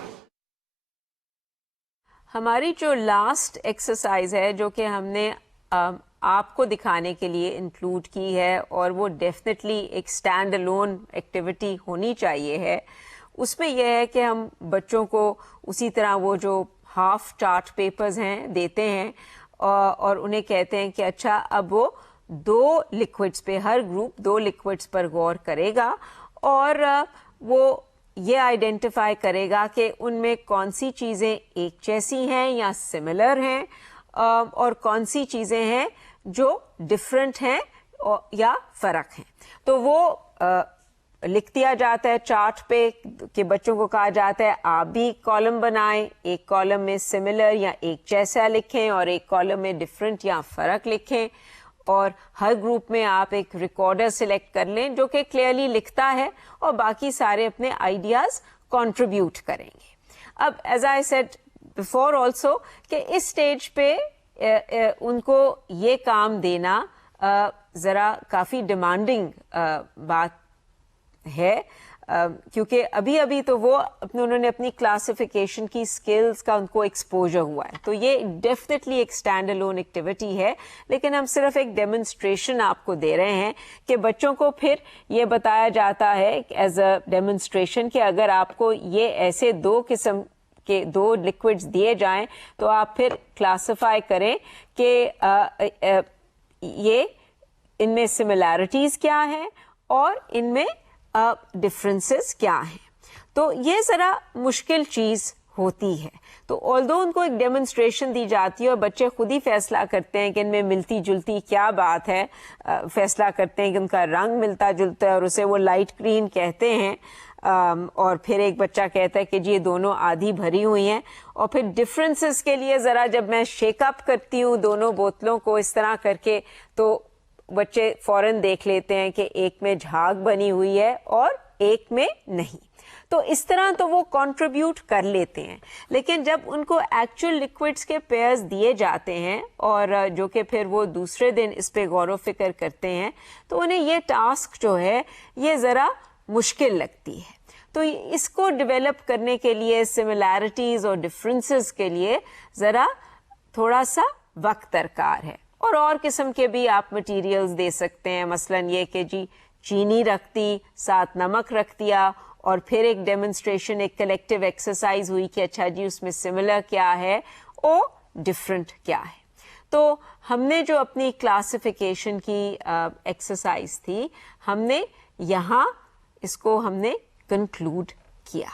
हमारी जो लास्ट एक्सरसाइज है जो कि हमने आपको दिखाने के लिए इंक्लूड की है, और वो डेफिनेटली एक स्टैंड अलोन एक्टिविटी होनी चाहिए है, उसमें यह है कि हम बच्चों को उसी तरह वो जो हाफ चार्ट पेपर्स हैं देते हैं और उन्हें कहते हैं कि अच्छा अब वो 2 लिक्विड्स पे, हर ग्रुप 2 लिक्विड्स पर गौर करेगा और वो ये आइडेंटिफाई करेगा कि उनमें कौन सी चीज़ें एक जैसी हैं या सिमिलर हैं और कौन सी चीज़ें हैं जो डिफरेंट हैं या फ़र्क हैं। तो वो लिख दिया जाता है चार्ट पे कि बच्चों को कहा जाता है आप भी कॉलम बनाएं, एक कॉलम में सिमिलर या एक जैसा लिखें और एक कॉलम में डिफरेंट या फ़र्क लिखें, और हर ग्रुप में आप एक रिकॉर्डर सिलेक्ट कर लें जो कि क्लियरली लिखता है और बाकी सारे अपने आइडियाज़ कंट्रीब्यूट करेंगे। अब as I said before also कि इस स्टेज पे उनको ये काम देना ज़रा काफ़ी डिमांडिंग बात है, क्योंकि अभी तो वो उन्होंने अपनी क्लासिफिकेशन की स्किल्स का उनको एक्सपोजर हुआ है, तो ये डेफिनेटली एक स्टैंड अलोन एक्टिविटी है। लेकिन हम सिर्फ एक डेमोन्स्ट्रेशन आपको दे रहे हैं कि बच्चों को फिर ये बताया जाता है एज अ डेमोन्स्ट्रेशन कि अगर आपको ये ऐसे 2 किस्म के 2 लिक्विड्स दिए जाएं तो आप फिर क्लासिफाई करें कि ये इनमें सिमिलैरिटीज़ क्या हैं और इनमें डिफरेंसेस क्या हैं। तो ये ज़रा मुश्किल चीज़ होती है। तो ऑल्दो उनको एक डेमोन्स्ट्रेशन दी जाती है और बच्चे खुद ही फैसला करते हैं कि इनमें मिलती जुलती क्या बात है, फैसला करते हैं कि उनका रंग मिलता जुलता है और उसे वो लाइट ग्रीन कहते हैं, और फिर एक बच्चा कहता है कि जी ये दोनों आधी भरी हुई हैं। और फिर डिफरेंसेस के लिए ज़रा जब मैं शेकअप करती हूँ दोनों बोतलों को इस तरह करके, तो बच्चे फौरन देख लेते हैं कि एक में झाग बनी हुई है और एक में नहीं। तो इस तरह तो वो कंट्रीब्यूट कर लेते हैं, लेकिन जब उनको एक्चुअल लिक्विड्स के पेयर्स दिए जाते हैं और जो कि फिर वो दूसरे दिन इस पे गौर व फिक्र करते हैं, तो उन्हें ये टास्क जो है ये ज़रा मुश्किल लगती है। तो इसको डेवलप करने के लिए, सिमिलैरिटीज़ और डिफरेंसेस के लिए ज़रा थोड़ा सा वक्त दरकार है। और किस्म के भी आप मटेरियल्स दे सकते हैं, मसलन ये कि जी चीनी रख दी, साथ नमक रख दिया, और फिर एक डेमोन्स्ट्रेशन, एक कलेक्टिव एक्सरसाइज हुई कि अच्छा जी उसमें सिमिलर क्या है और डिफरेंट क्या है। तो हमने जो अपनी क्लासिफिकेशन की एक्सरसाइज थी, हमने यहाँ इसको हमने कंक्लूड किया।